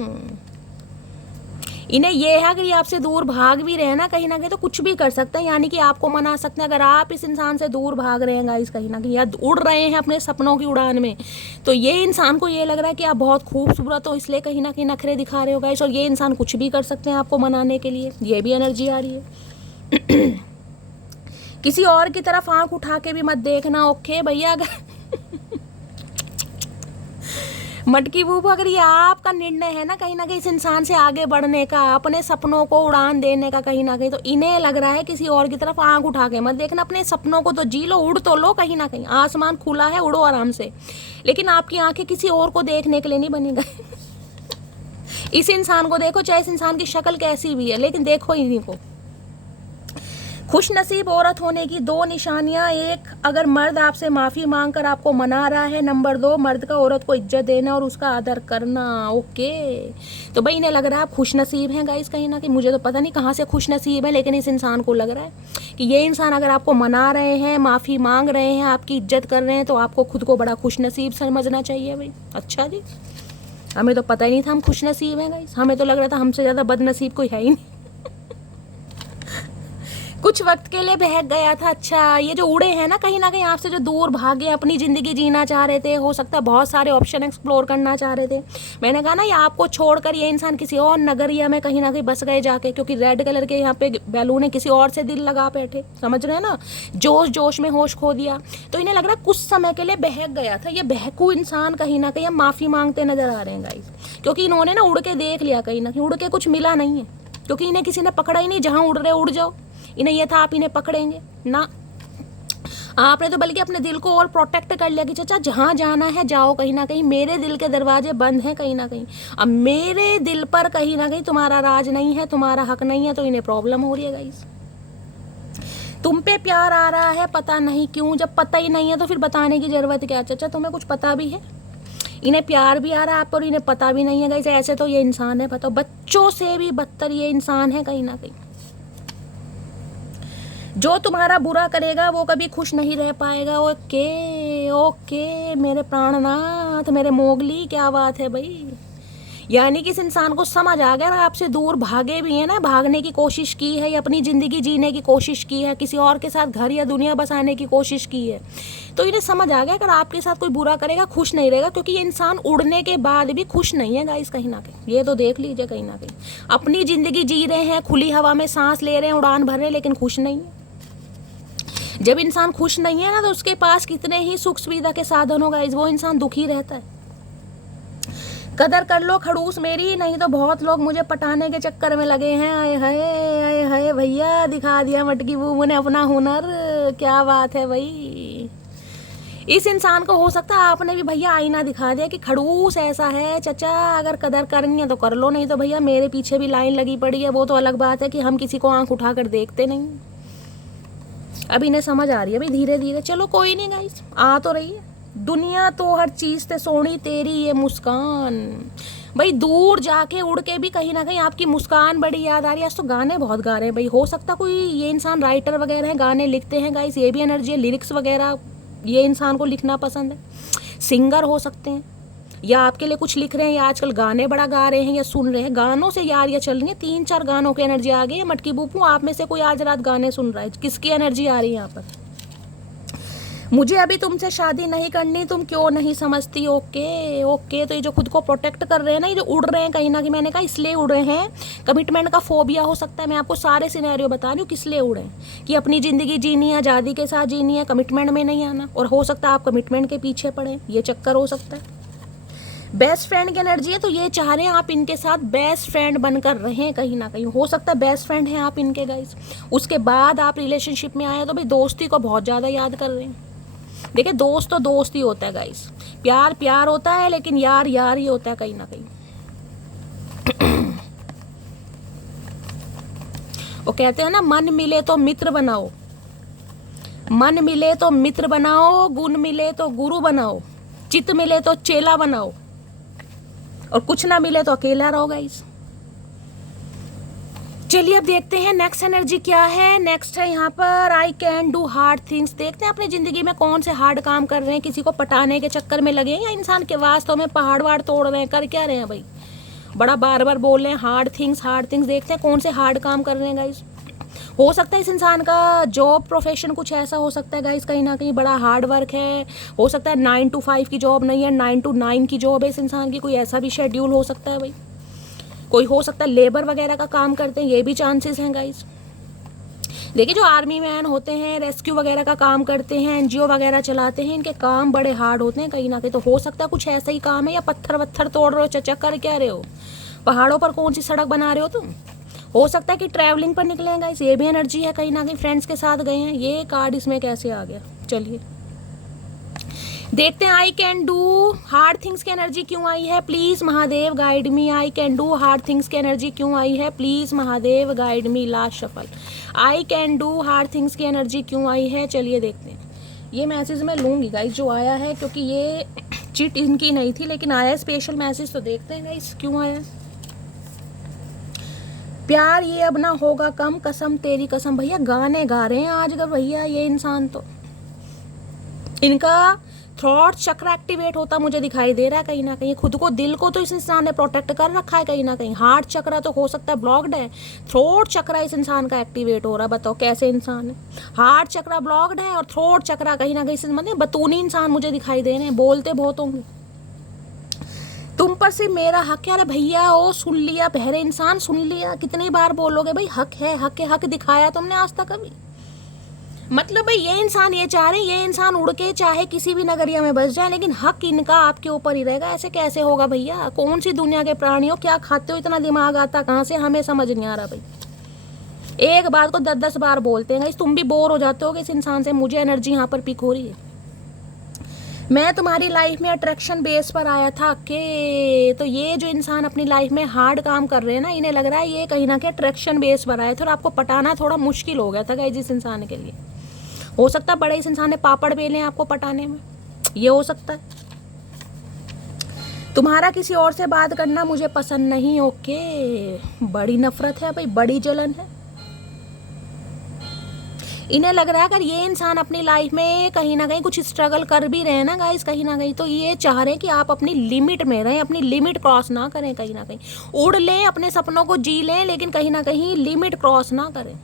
इन्हें ये है अगर ये आपसे दूर भाग भी रहे हैं ना कहीं तो कुछ भी कर सकते हैं, यानी कि आपको मना सकते हैं। अगर आप इस इंसान से दूर भाग रहे हैं गाइस कहीं ना कहीं, या उड़ रहे हैं अपने सपनों की उड़ान में, तो ये इंसान को ये लग रहा है कि आप बहुत खूबसूरत हो, इसलिए कहीं ना कहीं नखरे दिखा रहे हो गाइस। और ये इंसान कुछ भी कर सकते हैं आपको मनाने के लिए, ये भी एनर्जी आ रही है। किसी और की तरफ आंख उठा के भी मत देखना, ओके भैया। अगर मटकी बूबू, अगर ये आपका निर्णय है ना कहीं इस इंसान से आगे बढ़ने का, अपने सपनों को उड़ान देने का कहीं ना कहीं, तो इन्हें लग रहा है किसी और की तरफ आंख उठा के मत देखना, अपने सपनों को तो जी लो, उड़ तो लो कहीं ना कहीं, आसमान खुला है, उड़ो आराम से। लेकिन आपकी आंखें किसी और को देखने के लिए नहीं बनी गई। इस इंसान को देखो, चाहे इस इंसान की शक्ल कैसी भी है, लेकिन देखो इन्हीं को। खुश नसीब औरत होने की 2 निशानियां। 1, अगर मर्द आपसे माफ़ी मांगकर आपको मना रहा है। नंबर 2, मर्द का औरत को इज्जत देना और उसका आदर करना। ओके, तो भाई इन्हें लग रहा है आप खुश नसीब हैं गाइस कहीं ना कहीं। मुझे तो पता नहीं कहाँ से खुश नसीब है, लेकिन इस इंसान को लग रहा है कि ये इंसान अगर आपको मना रहे हैं, माफ़ी मांग रहे हैं, आपकी इज्जत कर रहे हैं, तो आपको खुद को बड़ा खुश नसीब समझना चाहिए भाई। अच्छा जी, हमें तो पता ही नहीं था हम खुश नसीब हैं गाइस, हमें तो लग रहा था हमसे ज़्यादा बदनसीब कोई है ही नहीं। कुछ वक्त के लिए बहक गया था। अच्छा, ये जो उड़े हैं ना कहीं आपसे, जो दूर भागे, अपनी ज़िंदगी जीना चाह रहे थे, हो सकता है बहुत सारे ऑप्शन एक्सप्लोर करना चाह रहे थे। मैंने कहा ना, ये आपको छोड़कर ये इंसान किसी और नगरिया में कहीं बस गए जाके, क्योंकि रेड कलर के यहाँ पे बैलून है, किसी और से दिल लगा बैठे, समझ रहे हैं ना, जोश जोश में होश खो दिया। तो इन्हें लग रहा है कुछ समय के लिए बहक गया था। ये बहकू इंसान कहीं हम माफ़ी मांगते नजर आ रहे हैं गाइस, क्योंकि इन्होंने ना उड़ के देख लिया कहीं उड़ के कुछ मिला नहीं है, क्योंकि इन्हें किसी ने पकड़ा ही नहीं। जहाँ उड़ रहे उड़ जाओ, इन्हें यह था आप इन्हें पकड़ेंगे ना। आपने तो बल्कि अपने दिल को और प्रोटेक्ट कर लिया कि चाचा जहाँ जाना है जाओ, कहीं मेरे दिल के दरवाजे बंद हैं कहीं। अब मेरे दिल पर कहीं तुम्हारा राज नहीं है, तुम्हारा हक नहीं है, तो इन्हें प्रॉब्लम हो रही है गाइस। तुम पे प्यार आ रहा है, पता नहीं क्यों। जब पता ही नहीं है तो फिर बताने की जरूरत क्या। चाचा तुम्हें कुछ पता भी है, इन्हें प्यार भी आ रहा है आप पर, इन्हें पता भी नहीं है गाइस। ऐसे तो ये इंसान है, बताओ, बच्चों से भी बदतर ये इंसान है कहीं। जो तुम्हारा बुरा करेगा वो कभी खुश नहीं रह पाएगा। ओके ओके मेरे प्राणनाथ, मेरे मोगली, क्या बात है भाई। यानी कि इस इंसान को समझ आ गया, आपसे दूर भागे भी है ना, भागने की कोशिश की है, या अपनी ज़िंदगी जीने की कोशिश की है, किसी और के साथ घर या दुनिया बसाने की कोशिश की है, तो इन्हें समझ आ गया अगर आपके साथ कोई बुरा करेगा खुश नहीं रहेगा। क्योंकि ये इंसान उड़ने के बाद भी खुश नहीं है गाइस कहीं ये तो देख लीजिए कहीं अपनी ज़िंदगी जी रहे हैं, खुली हवा में सांस ले रहे हैं, उड़ान भर रहे हैं, लेकिन खुश नहीं है। जब इंसान खुश नहीं है ना, तो उसके पास कितने ही सुख सुविधा के साधन हो गाइस, वो इंसान दुखी रहता है। कदर कर लो खड़ूस मेरी, नहीं तो बहुत लोग मुझे पटाने के चक्कर में लगे हैं। आए हाय भैया, दिखा दिया मटकी बूबू ने अपना हुनर, क्या बात है भाई। इस इंसान को हो सकता है आपने भी भैया आईना दिखा दिया कि खड़ूस ऐसा है। चचा अगर कदर करनी है तो कर लो, नहीं तो भैया मेरे पीछे भी लाइन लगी पड़ी है। वो तो अलग बात है कि हम किसी को आंख उठाकर देखते नहीं। अब इन्हें समझ आ रही है भाई धीरे धीरे। चलो कोई नहीं गाइस, आ तो रही है। दुनिया तो हर चीज़ से सोनी तेरी ये मुस्कान। भाई दूर जाके उड़ के भी कहीं आपकी मुस्कान बड़ी याद आ रही है। आज तो गाने बहुत गा रहे हैं भाई, हो सकता कोई ये इंसान राइटर वगैरह है, गाने लिखते हैं गाइस, ये भी एनर्जी है। लिरिक्स वगैरह ये इंसान को लिखना पसंद है, सिंगर हो सकते हैं, या आपके लिए कुछ लिख रहे हैं, या आजकल गाने बड़ा गा रहे हैं, या सुन रहे हैं। गानों से यार ये चल रही है, 3-4 गानों की एनर्जी आ गई है। मटकी बूपू आप में से कोई आज रात गाने सुन रहा है, किसकी एनर्जी आ रही है यहाँ पर। मुझे अभी तुमसे शादी नहीं करनी, तुम क्यों नहीं समझती। ओके ओके, तो ये जो खुद को प्रोटेक्ट कर रहे हैं ना, ये जो उड़ रहे हैं कहीं मैंने कहा इसलिए उड़ रहे हैं। कमिटमेंट का फोबिया हो सकता है। मैं आपको सारे सिनेरियो बता रही हूँ किस लिए उड़े हैं, कि अपनी ज़िंदगी जीनी है, आज़ादी के साथ जीनी है, कमिटमेंट में नहीं आना। और हो सकता है आप कमिटमेंट के पीछे पड़े, ये चक्कर हो सकता है। बेस्ट फ्रेंड की एनर्जी है, तो ये चाह रहे हैं आप इनके साथ बेस्ट फ्रेंड बनकर रहें कहीं हो सकता है बेस्ट फ्रेंड हैं आप इनके गाइस। उसके बाद आप रिलेशनशिप में आए तो भाई दोस्ती को बहुत ज़्यादा याद कर रहे हैं। देखिए दोस्त तो दोस्त ही होता है गाइस, प्यार प्यार होता है, लेकिन यार यार ही होता है कहीं वो कहते हैं ना, मन मिले तो मित्र बनाओ, मन मिले तो मित्र बनाओ, गुण मिले तो गुरु बनाओ, चित मिले तो चेला बनाओ, और कुछ ना मिले तो अकेला रहो गाइस। चलिए अब देखते हैं नेक्स्ट एनर्जी क्या है। नेक्स्ट है यहाँ पर आई कैन डू हार्ड थिंग्स। देखते हैं अपनी ज़िंदगी में कौन से हार्ड काम कर रहे हैं, किसी को पटाने के चक्कर में लगे हैं, या इंसान के वास्तव में पहाड़ वहाड़ तोड़ रहे हैं, कर क्या रहे हैं भाई। बड़ा बार बार बोल रहे हैं हार्ड थिंग्स। देखते हैं कौन से हार्ड काम कर रहे हैं गाइस। हो सकता है इस इंसान का जॉब प्रोफेशन कुछ ऐसा हो सकता है गाइस, कहीं ना कहीं बड़ा हार्ड वर्क है। हो सकता है 9 to 5 की जॉब नहीं है, 9 to 9 की जॉब है इस इंसान की। कोई ऐसा भी शेड्यूल हो सकता है भाई। कोई हो सकता है लेबर वगैरह का काम करते हैं, ये भी चांसेस हैं गाइस। देखिए जो आर्मी मैन होते हैं, रेस्क्यू वगैरह का काम करते हैं, एनजीओ वगैरह चलाते हैं, इनके काम बड़े हार्ड होते हैं कहीं ना कहीं। तो हो सकता है कुछ ऐसा ही काम है, या पत्थर वत्थर तोड़ रहे हो, चचक कर क्या रहे हो, पहाड़ों पर कौन सी सड़क बना रहे हो तुम। हो सकता है कि ट्रैवलिंग पर निकले गाइस, ये भी एनर्जी है, कहीं ना कहीं फ्रेंड्स के साथ गए हैं। ये कार्ड इसमें कैसे आ गया, चलिए देखते हैं। आई कैन डू हार्ड थिंग्स की एनर्जी क्यों आई है, please Mahadev guide me. I can do hard things की एनर्जी क्यों आई है, please Mahadev guide me. Last shuffle. I can do hard things की एनर्जी क्यों आई है, चलिए देखते हैं। ये मैसेज मैं लूंगी गाइस जो आया है, क्योंकि ये चिट इनकी नहीं थी लेकिन आया स्पेशल मैसेज, तो देखते हैं गाइस क्यों आया। प्यार ये अब ना होगा कम, कसम तेरी कसम। भैया गाने गा रहे हैं आजकल भैया ये इंसान, तो इनका थ्रॉट चक्र एक्टिवेट होता मुझे दिखाई दे रहा है कहीं ना कहीं। खुद को, दिल को तो इस इंसान ने प्रोटेक्ट कर रखा है कहीं ना कहीं। हार्ट चक्र तो हो सकता है ब्लॉक्ड है, थ्रोट चक्र इस इंसान का एक्टिवेट हो रहा है। बताओ कैसे इंसान है, हार्ट चक्र ब्लॉक्ड है और थ्रोट चक्र कहीं ना कहीं, मतलब बतूनी इंसान मुझे दिखाई दे रहे हैं, बोलते बहुत होंगे। तुम पर से मेरा हक है। अरे भैया ओ सुन लिया, बहरे इंसान सुन लिया, कितनी बार बोलोगे भाई हक है, हक है, हक दिखाया तुमने आज तक कभी। मतलब भाई ये इंसान ये चाह रहे, ये इंसान उड़ के चाहे किसी भी नगरिया में बस जाए, लेकिन हक इनका आपके ऊपर ही रहेगा। ऐसे कैसे होगा भैया, कौन सी दुनिया के प्राणी हो, क्या खाते हो, इतना दिमाग आता कहाँ से, हमें समझ नहीं आ रहा भाई। एक बात को 10-10 बार बोलते हैं, तुम भी बोर हो जाते हो इस इंसान से। मुझे एनर्जी यहाँ पर पिक हो रही है। मैं तुम्हारी लाइफ में अट्रैक्शन बेस पर आया था के, तो ये जो इंसान अपनी लाइफ में हार्ड काम कर रहे हैं ना, इन्हें लग रहा है ये कहीं ना कहीं अट्रैक्शन बेस पर आए थे और आपको पटाना थोड़ा मुश्किल हो गया था गाइस इस इंसान के लिए। हो सकता है बड़े इस इंसान ने पापड़ बेले आपको पटाने में, ये हो सकता है। तुम्हारा किसी और से बात करना मुझे पसंद नहीं, ओके। बड़ी नफरत है भाई, बड़ी जलन है। इन्हें लग रहा है अगर ये इंसान अपनी लाइफ में कहीं ना कहीं कुछ स्ट्रगल कर भी रहे हैं ना गाइस, कहीं ना कहीं तो ये चाह रहे हैं कि आप अपनी लिमिट में रहें, अपनी लिमिट क्रॉस ना करें। कहीं ना कहीं उड़ लें, अपने सपनों को जी लें, लेकिन कहीं ना कहीं लिमिट क्रॉस ना करें।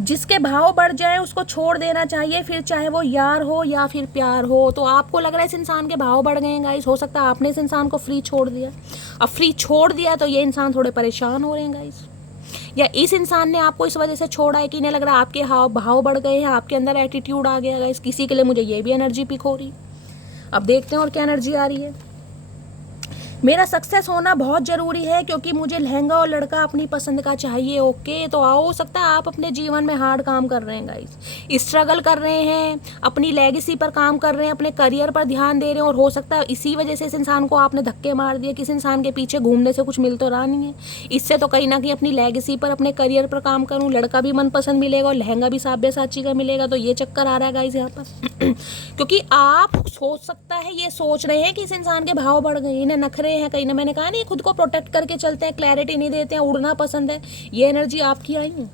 जिसके भाव बढ़ जाए उसको छोड़ देना चाहिए, फिर चाहे वो यार हो या फिर प्यार हो। तो आपको लग रहा है इस इंसान के भाव बढ़ गए हैं गाइस, हो सकता है आपने इस इंसान को फ्री छोड़ दिया। अब फ्री छोड़ दिया तो ये इंसान थोड़े परेशान हो रहे हैं गाइस, या इस इंसान ने आपको इस वजह से छोड़ा है कि इन्हें लग रहा है आपके भाव बढ़ गए हैं, आपके अंदर एटीट्यूड आ गया गाइस। किसी के लिए मुझे ये भी एनर्जी पिक हो रही। अब देखते हैं और क्या एनर्जी आ रही है। मेरा सक्सेस होना बहुत ज़रूरी है क्योंकि मुझे लहंगा और लड़का अपनी पसंद का चाहिए, ओके। तो हो सकता है आप अपने जीवन में हार्ड काम कर रहे हैं गाइस, स्ट्रगल कर रहे हैं, अपनी लेगेसी पर काम कर रहे हैं, अपने करियर पर ध्यान दे रहे हैं, और हो सकता है इसी वजह से इस इंसान को आपने धक्के मार दिए। किसी इंसान के पीछे घूमने से कुछ मिल तो रहा नहीं है, इससे तो कहीं ना कहीं अपनी लेगेसी पर, अपने करियर पर काम करूँ, लड़का भी मनपसंद मिलेगा और लहंगा भी साब्यसाची का मिलेगा। तो ये चक्कर आ रहा है गाइस यहाँ पर क्योंकि आप सोच सकता है ये सोच रहे हैं कि इस इंसान के भाव बढ़ गए, इन्हें नखरे हैं कहीं ना, मैंने कहा नहीं खुद को प्रोटेक्ट करके चलते हैं, क्लैरिटी नहीं देते हैं, उड़ना पसंद है। ये एनर्जी आपकी आई है।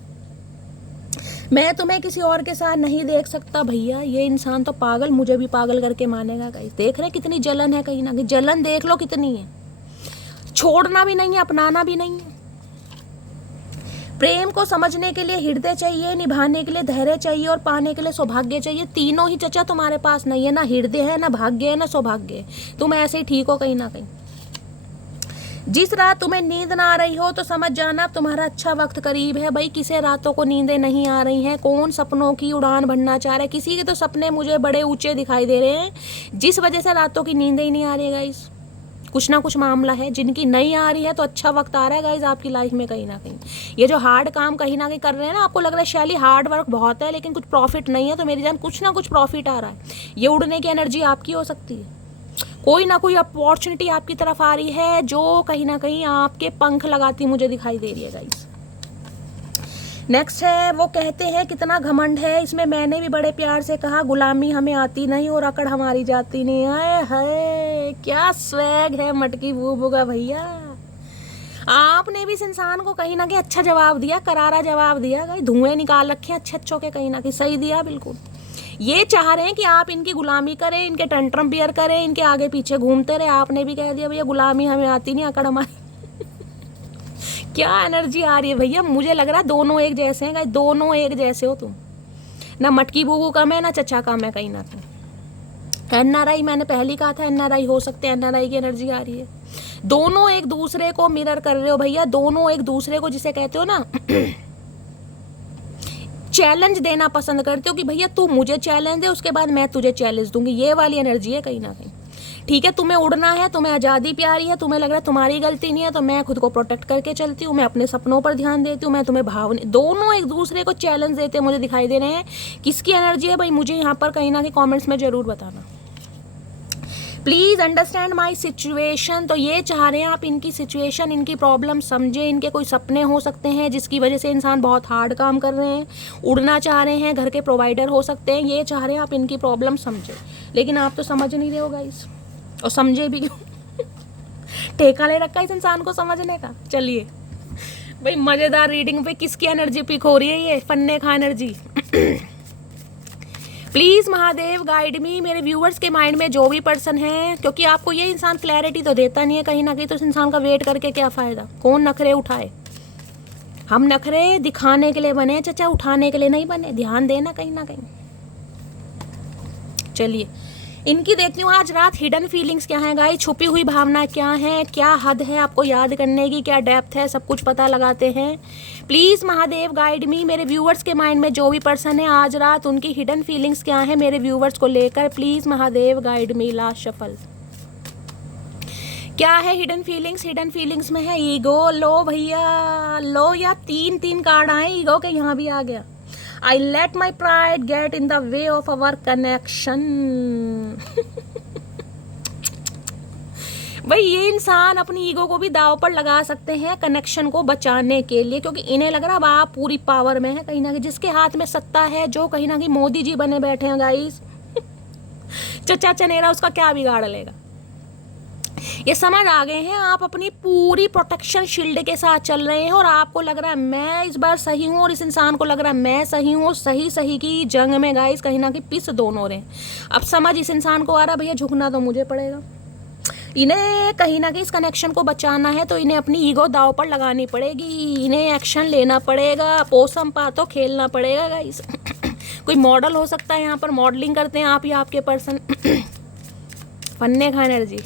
मैं तुम्हें किसी और के साथ नहीं देख सकता भैया, ये इंसान तो पागल, मुझे भी पागल करके मानेगा गाइस। देख रहे कितनी जलन है, कहीं ना कहीं जलन देख लो कितनी है। छोड़ना भी नहीं है, अपनाना भी नहीं है। प्रेम को समझने के लिए हृदय चाहिए, निभाने के लिए धैर्य चाहिए और पाने के लिए सौभाग्य चाहिए। तीनों ही चचा तुम्हारे पास नहीं है, ना हृदय है, ना भाग्य है, ना सौभाग्य है। तुम ऐसे ही ठीक हो कहीं ना कहीं। जिस रात तुम्हें नींद ना आ रही हो तो समझ जाना तुम्हारा अच्छा वक्त करीब है। भाई किसे रातों को नींदें नहीं आ रही हैं, कौन सपनों की उड़ान भरना चाह रहा है। किसी के तो सपने मुझे बड़े ऊंचे दिखाई दे रहे हैं, जिस वजह से रातों की नींदें ही नहीं आ रही है गाइस। कुछ ना कुछ मामला है, जिनकी नहीं आ रही है तो अच्छा वक्त आ रहा है गाइस आपकी लाइफ में कहीं ना कहीं। ये जो हार्ड काम कहीं ना कहीं कर रहे हैं ना, आपको लग रहा है शैली हार्ड वर्क बहुत है लेकिन कुछ प्रॉफिट नहीं है, तो मेरी जान कुछ ना कुछ प्रॉफिट आ रहा है। ये उड़ने की एनर्जी आपकी हो सकती है, कोई ना कोई अपॉर्चुनिटी आपकी तरफ आ रही है जो कहीं ना कहीं आपके पंख लगाती मुझे दिखाई दे रही है गाइस। नेक्स्ट है, वो कहते हैं कितना घमंड है इसमें, मैंने भी बड़े प्यार से कहा गुलामी हमें आती नहीं और अकड़ हमारी जाती नहीं। आए हाय क्या स्वैग है मटकी बूबू का भैया। आपने भी इस इंसान को कहीं ना कहीं अच्छा जवाब दिया, करारा जवाब दिया, कहीं धुएं निकाल रखे अच्छे अच्छों के, कहीं ना कहीं सही दिया बिल्कुल। ये चाह रहे हैं कि आप इनकी गुलामी करें, इनके टंट्रम बियर करें, इनके आगे पीछे घूमते रहे। आपने भी कह दिया भैया गुलामी हमें आती नहीं, अकड़ हमारी। क्या एनर्जी आ रही है भैया, मुझे लग रहा है दोनों एक जैसे हैं गाइस, दोनों एक जैसे हो तुम। ना मटकी बूबू कम है, ना चचा कम है, कहीं ना कहीं। एनआरआई, मैंने पहले कहा था एनआरआई हो सकते हैं, एनआरआई की एनर्जी आ रही है। दोनों एक दूसरे को मिरर कर रहे हो भैया, दोनों एक दूसरे को जिसे कहते हो ना चैलेंज देना पसंद करते हो कि भैया तू मुझे चैलेंज दे, उसके बाद मैं तुझे चैलेंज दूंगी। ये वाली एनर्जी है कहीं ना कहीं। ठीक है, तुम्हें उड़ना है, तुम्हें आज़ादी प्यारी है, तुम्हें लग रहा है तुम्हारी गलती नहीं है, तो मैं खुद को प्रोटेक्ट करके चलती हूँ, मैं अपने सपनों पर ध्यान देती हूँ, मैं तुम्हें भावना। दोनों एक दूसरे को चैलेंज देते मुझे दिखाई दे रहे हैं। किसकी एनर्जी है भाई, मुझे यहाँ पर कहीं ना कहीं कॉमेंट्स में ज़रूर बताना। Please understand my situation. तो ये चाह रहे हैं आप इनकी सिचुएशन, इनकी प्रॉब्लम समझे। इनके कोई सपने हो सकते हैं जिसकी वजह से इंसान बहुत हार्ड काम कर रहे हैं, उड़ना चाह रहे हैं, घर के प्रोवाइडर हो सकते हैं। ये चाह रहे हैं आप इनकी प्रॉब्लम समझे, लेकिन आप तो समझ नहीं रहे हो गाइस, और समझे भी क्यों? ठेका ले रखा है इस इंसान को समझने का। चलिए भाई, मज़ेदार रीडिंग पे किसकी एनर्जी पिक हो रही है, ये फन्ने खा एनर्जी। प्लीज़ महादेव गाइड मी। मेरे व्यूअर्स के माइंड में जो भी पर्सन है, क्योंकि आपको ये इंसान क्लैरिटी तो देता नहीं है कहीं ना कहीं, तो इस इंसान का वेट करके क्या फ़ायदा। कौन नखरे उठाए, हम नखरे दिखाने के लिए बने चचा, उठाने के लिए नहीं बने। ध्यान देना कहीं ना कहीं। चलिए इनकी देखती हूँ आज रात हिडन फीलिंग्स क्या है गाइस, छुपी हुई भावना क्या है, क्या हद है आपको याद करने की, क्या डेप्थ है, सब कुछ पता लगाते हैं। प्लीज़ महादेव गाइड मी। मेरे व्यूअर्स के माइंड में जो भी पर्सन है आज रात, उनकी हिडन फीलिंग्स क्या है मेरे व्यूअर्स को लेकर। Please Mahadev guide me. Last shuffle क्या है हिडन फीलिंग्स? हिडन फीलिंग्स में है ईगो। लो भैया लो, या 3 कार्ड आए ईगो के, यहाँ भी आ गया। I let my pride get in the way of our connection. भाई ये इंसान अपनी ईगो को भी दाव पर लगा सकते हैं कनेक्शन को बचाने के लिए, क्योंकि इन्हें लग रहा है आप पूरी पावर में है कहीं ना कहीं, जिसके हाथ में सत्ता है, जो कहीं ना कहीं मोदी जी बने बैठे हैं गाइस। चचा चनेरा उसका क्या बिगाड़ लेगा। ये समझ आ गए हैं आप अपनी पूरी प्रोटेक्शन शील्ड के साथ चल रहे हैं, और आपको लग रहा है मैं इस बार सही हूँ, और इस इंसान को लग रहा है मैं सही हूँ। सही की जंग में गाइस कहीं ना कहीं पिस दोनों रहे। अब समझ इस इंसान को आ रहा भैया झुकना तो मुझे पड़ेगा, इन्हें कहीं ना कहीं इस कनेक्शन को बचाना है, तो इन्हें अपनी ईगो दाव पर लगानी पड़ेगी, इन्हें एक्शन लेना पड़ेगा, पोसम पातो खेलना पड़ेगा गाइस। कोई मॉडल हो सकता है यहाँ पर, मॉडलिंग करते हैं आप या आपके पर्सन। फन्ने खा एनर्जी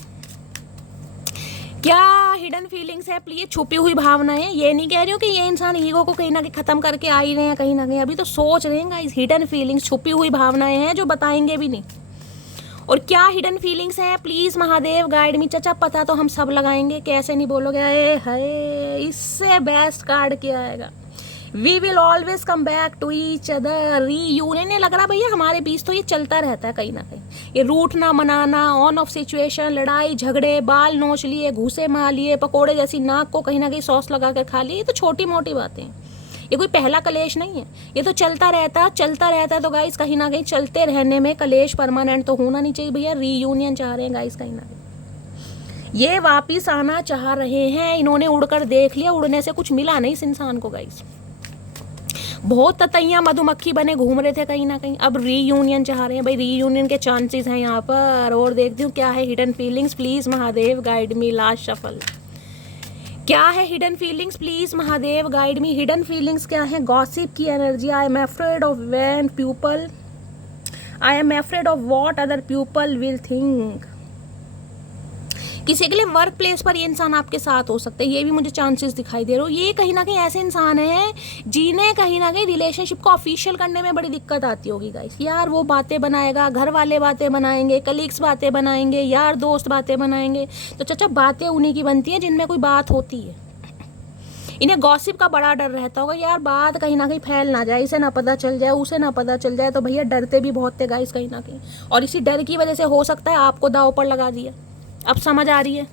क्या हिडन फीलिंग्स है, प्लीज छुपी हुई भावना है। ये नहीं कह रही हूँ कि ये इंसान ईगो को कहीं ना कहीं खत्म करके आ ही रहे हैं कहीं ना कहीं, अभी तो सोच रहे हैं गाइस। हिडन फीलिंग्स, छुपी हुई भावनाएं हैं जो बताएंगे भी नहीं। और क्या हिडन फीलिंग्स हैं प्लीज महादेव गाइड मी। चचा पता तो हम सब लगाएंगे, कैसे नहीं बोलोगे। अरे है, इससे बेस्ट कार्ड क्या आएगा। We will always come back to each other. Reunion लग रहा भैया हमारे बीच तो ये चलता रहता है कहीं ना कहीं, ये रूठना मनाना, ऑन ऑफ सिचुएशन, लड़ाई झगड़े, बाल नोच लिए, घूसे मार लिए, पकोड़े जैसी नाक को कहीं ना कहीं सॉस लगा कर खा लिए। ये तो छोटी मोटी बातें हैं, ये कोई पहला कलेश नहीं है, ये तो चलता रहता है। तो गाइस कहीं ना कहीं चलते रहने में कलेश परमानेंट तो होना नहीं चाहिए भैया। रीयूनियन चाह रहे हैं गाइस कहीं ना कहीं, ये वापिस आना चाह रहे हैं। इन्होंने उड़कर देख लिया, उड़ने से कुछ मिला नहीं इस इंसान को गाइस। बहुत ततैया मधुमक्खी बने घूम रहे थे कहीं ना कहीं, अब रीयूनियन चाह रहे हैं भाई। रीयूनियन के चांसेस हैं यहाँ पर। और देखती हूँ क्या है hidden feelings, please Mahadev guide me. Last shuffle क्या है hidden feelings, please Mahadev guide me. Hidden feelings क्या है? गॉसिप की energy. I am afraid of when people, I am afraid of what other people will think. किसी के लिए work place पर ये इंसान आपके साथ हो सकता है, ये भी मुझे चांसेस दिखाई दे रहे हो। ये कहीं ना कहीं ऐसे इंसान है जिन्हें कहीं ना कहीं रिलेशनशिप को ऑफिशियल करने में बड़ी दिक्कत आती होगी गाइस। यार वो बातें बनाएगा, घर वाले बातें बनाएंगे, कलीग्स बातें बनाएंगे, यार दोस्त बातें बनाएंगे। तो चाचा बातें उन्हीं की बनती हैं जिनमें कोई बात होती है। इन्हें गॉसिप का बड़ा डर रहता होगा, यार बात कहीं ना कहीं फैल ना जाए, इसे ना पता चल जाए, उसे ना पता चल जाए। तो भैया डरते भी बहुत थे गाइस कहीं ना कहीं, और इसी डर की वजह से हो सकता है आपको दांव पर लगा दिया। अब समझ आ रही है।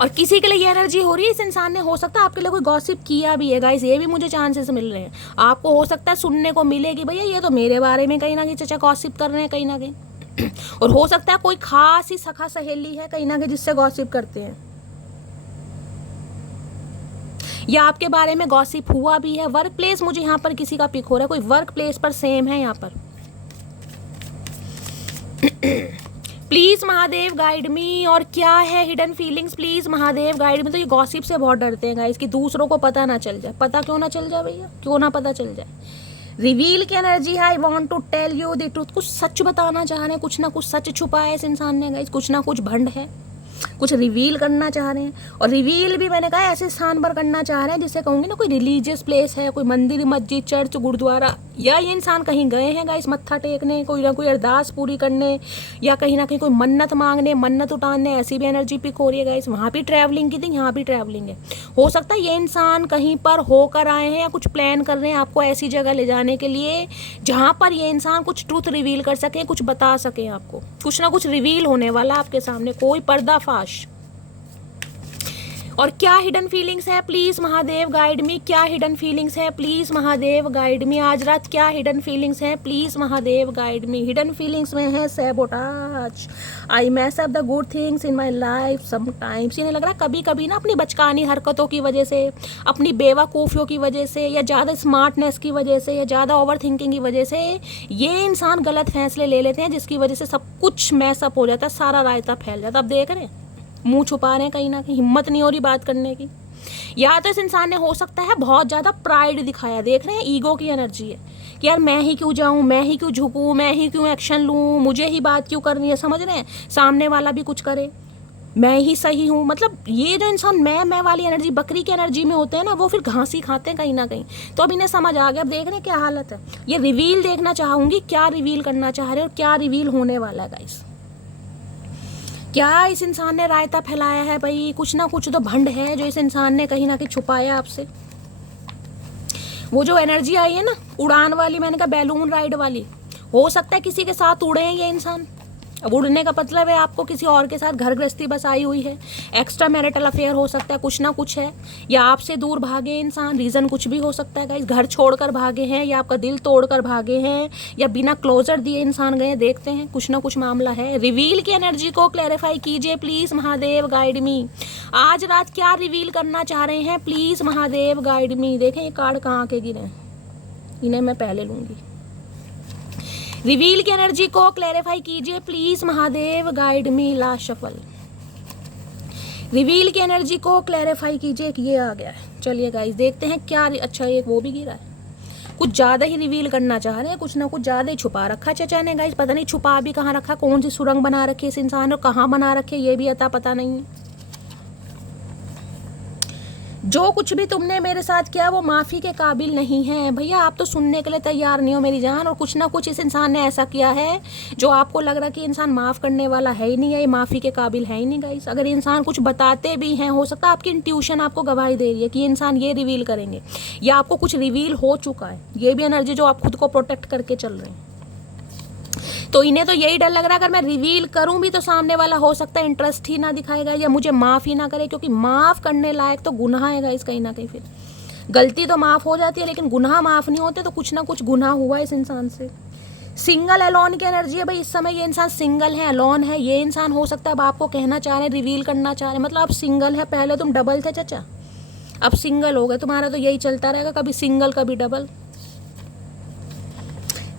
और किसी के लिए ये एनर्जी हो रही है, इस इंसान ने हो सकता है आपके लिए कोई गॉसिप किया भी है गाइस, ये भी मुझे चांसेस मिल रहे हैं। आपको हो सकता है सुनने को मिलेगी भैया ये तो मेरे बारे में कहीं ना कहीं चचा गॉसिप कर रहे हैं कहीं ना कहीं। और हो सकता है कोई खास ही सखा सहेली है कहीं ना कहीं जिससे गॉसिप करते हैं, या आपके बारे में गॉसिप हुआ भी है। वर्क प्लेस मुझे यहाँ पर किसी का पिक हो रहा है, कोई वर्क प्लेस पर सेम है यहाँ पर। प्लीज महादेव गाइड मी। और क्या है hidden feelings, please Mahadev guide मी। तो ये गॉसिप से बहुत डरते हैं गाइस कि दूसरों को पता ना चल जाए। पता क्यों ना चल जाए भैया, क्यों ना पता चल जाए। रिवील की एनर्जी है, I want to tell you the truth. कुछ सच बताना चाह रहे हैं, कुछ ना कुछ सच छुपा है इस इंसान ने गाइस, कुछ ना कुछ भंड है, कुछ रिवील करना चाह रहे हैं। और रिवील भी मैंने कहा ऐसे स्थान पर करना चाह रहे हैं जिससे कहूँगी ना कोई रिलीजियस प्लेस है, कोई मंदिर मस्जिद चर्च गुरुद्वारा, या ये इंसान कहीं गए हैं गाइस मत्था टेकने, कोई ना कोई अरदास पूरी करने, या कहीं ना कहीं कोई मन्नत मांगने, मन्नत उतारने। ऐसी भी एनर्जी पिक हो रही है गाइस। वहाँ भी ट्रैवलिंग की थी, यहाँ भी ट्रैवलिंग है। हो सकता है ये इंसान कहीं पर होकर आए हैं या कुछ प्लान कर रहे हैं आपको ऐसी जगह ले जाने के लिए जहाँ पर ये इंसान कुछ ट्रूथ रिवील कर सके, कुछ बता सके आपको। कुछ ना कुछ रिवील होने वाला आपके सामने, कोई पर्दाफाश। और क्या हिडन फीलिंग्स है, प्लीज महादेव गाइड मी। क्या हिडन फीलिंग्स है, प्लीज महादेव गाइड मी। आज रात क्या हिडन फीलिंग्स है, please Mahadev guide me. Hidden feelings में है sabotage, I mess up the good things in my life sometimes. इन्हें लग रहा है कभी कभी ना अपनी बचकानी हरकतों की वजह से, अपनी बेवकूफ़ियों की वजह से, या ज़्यादा स्मार्टनेस की वजह से, या ज़्यादा ओवर थिंकिंग की वजह से ये इंसान गलत फैसले ले लेते हैं, जिसकी वजह से सब कुछ मैसअप हो जाता है, सारा रायता फैल जाता है। अब देख रहे हैं मुंह छुपा रहे हैं कहीं ना कहीं, हिम्मत नहीं हो रही बात करने की। या तो इस इंसान ने हो सकता है बहुत ज़्यादा प्राइड दिखाया, देख रहे हैं ईगो की एनर्जी है कि यार मैं ही क्यों जाऊँ, मैं ही क्यों झुकूँ, मैं ही क्यों एक्शन लूँ, मुझे ही बात क्यों करनी है। समझ रहे हैं, सामने वाला भी कुछ करे, मैं ही सही हूँ। मतलब ये जो इंसान मैं वाली एनर्जी, बकरी की एनर्जी में होते हैं ना, वो फिर घास ही खाते हैं कहीं ना कहीं। तो अब इन्हें समझ आ गया। अब देख रहे हैं क्या हालत है। ये रिवील देखना चाहूँगी, क्या रिवील करना चाह रहे हैं और क्या रिवील होने वाला है गाइस। क्या इस इंसान ने रायता फैलाया है भाई, कुछ ना कुछ तो भंड है जो इस इंसान ने कहीं ना कहीं छुपाया आपसे। वो जो एनर्जी आई है ना उड़ान वाली, मैंने कहा बैलून राइड वाली, हो सकता है किसी के साथ उड़े हैं ये इंसान। अब उड़ने का मतलब है आपको किसी और के साथ घर गृहस्थी बस आई हुई है, एक्स्ट्रा मैरिटल अफेयर हो सकता है, कुछ ना कुछ है। या आपसे दूर भागे इंसान, रीज़न कुछ भी हो सकता है गाइस। घर छोड़कर भागे हैं, या आपका दिल तोड़कर भागे हैं, या बिना क्लोजर दिए इंसान गए। देखते हैं कुछ ना कुछ मामला है। रिवील की एनर्जी को क्लैरिफाई कीजिए प्लीज़ महादेव गाइड मी। आज रात क्या रिवील करना चाह रहे हैं, प्लीज़ महादेव गाइड मी। देखें ये कार्ड कहाँ के गिरे, इन्हें मैं पहले लूँगी। रिवील की एनर्जी को क्लैरिफाई कीजिए please Mahadev guide me. Last shuffle. Reveal की एनर्जी को क्लैरिफाई कीजिए कि ये आ गया है। चलिए गाइस देखते हैं क्या। अच्छा एक वो भी गिरा है। कुछ ज़्यादा ही रिवील करना चाह रहे हैं, कुछ ना कुछ ज़्यादा ही छुपा रखा चचा ने गाइस। पता नहीं छुपा भी कहाँ रखा, कौन सी सुरंग बना रखी है इस इंसान ने, कहाँ बना रखे ये भी अता पता नहीं है। जो कुछ भी तुमने मेरे साथ किया वो माफ़ी के काबिल नहीं है। भैया आप तो सुनने के लिए तैयार नहीं हो मेरी जान। और कुछ ना कुछ इस इंसान ने ऐसा किया है जो आपको लग रहा कि इंसान माफ़ करने वाला है ही नहीं है, ये माफ़ी के काबिल है ही नहीं गाइस। अगर इंसान कुछ बताते भी हैं, हो सकता है आपकी इंट्यूशन आपको गवाही दे रही है कि ये इंसान ये रिवील करेंगे, या आपको कुछ रिवील हो चुका है। ये भी एनर्जी जो आप खुद को प्रोटेक्ट करके चल रहे हैं। तो इन्हें तो यही डर लग रहा है अगर मैं रिवील करूं भी तो सामने वाला हो सकता है इंटरेस्ट ही ना दिखाएगा, या मुझे माफ़ ही ना करे। क्योंकि माफ़ करने लायक तो गुनाह है गाइस कहीं ना कहीं। फिर गलती तो माफ़ हो जाती है लेकिन गुनाह माफ़ नहीं होते। तो कुछ ना कुछ गुनाह हुआ इस इंसान से। सिंगल अलोन की एनर्जी है भाई। इस समय ये इंसान सिंगल है, अलोन है। ये इंसान हो सकता है अब आपको कहना चाह रहे हैं, रिवील करना चाह रहे हैं, मतलब अब सिंगल है। पहले तुम डबल थे चचा, अब सिंगल हो गए। तुम्हारा तो यही चलता रहेगा, कभी सिंगल कभी डबल।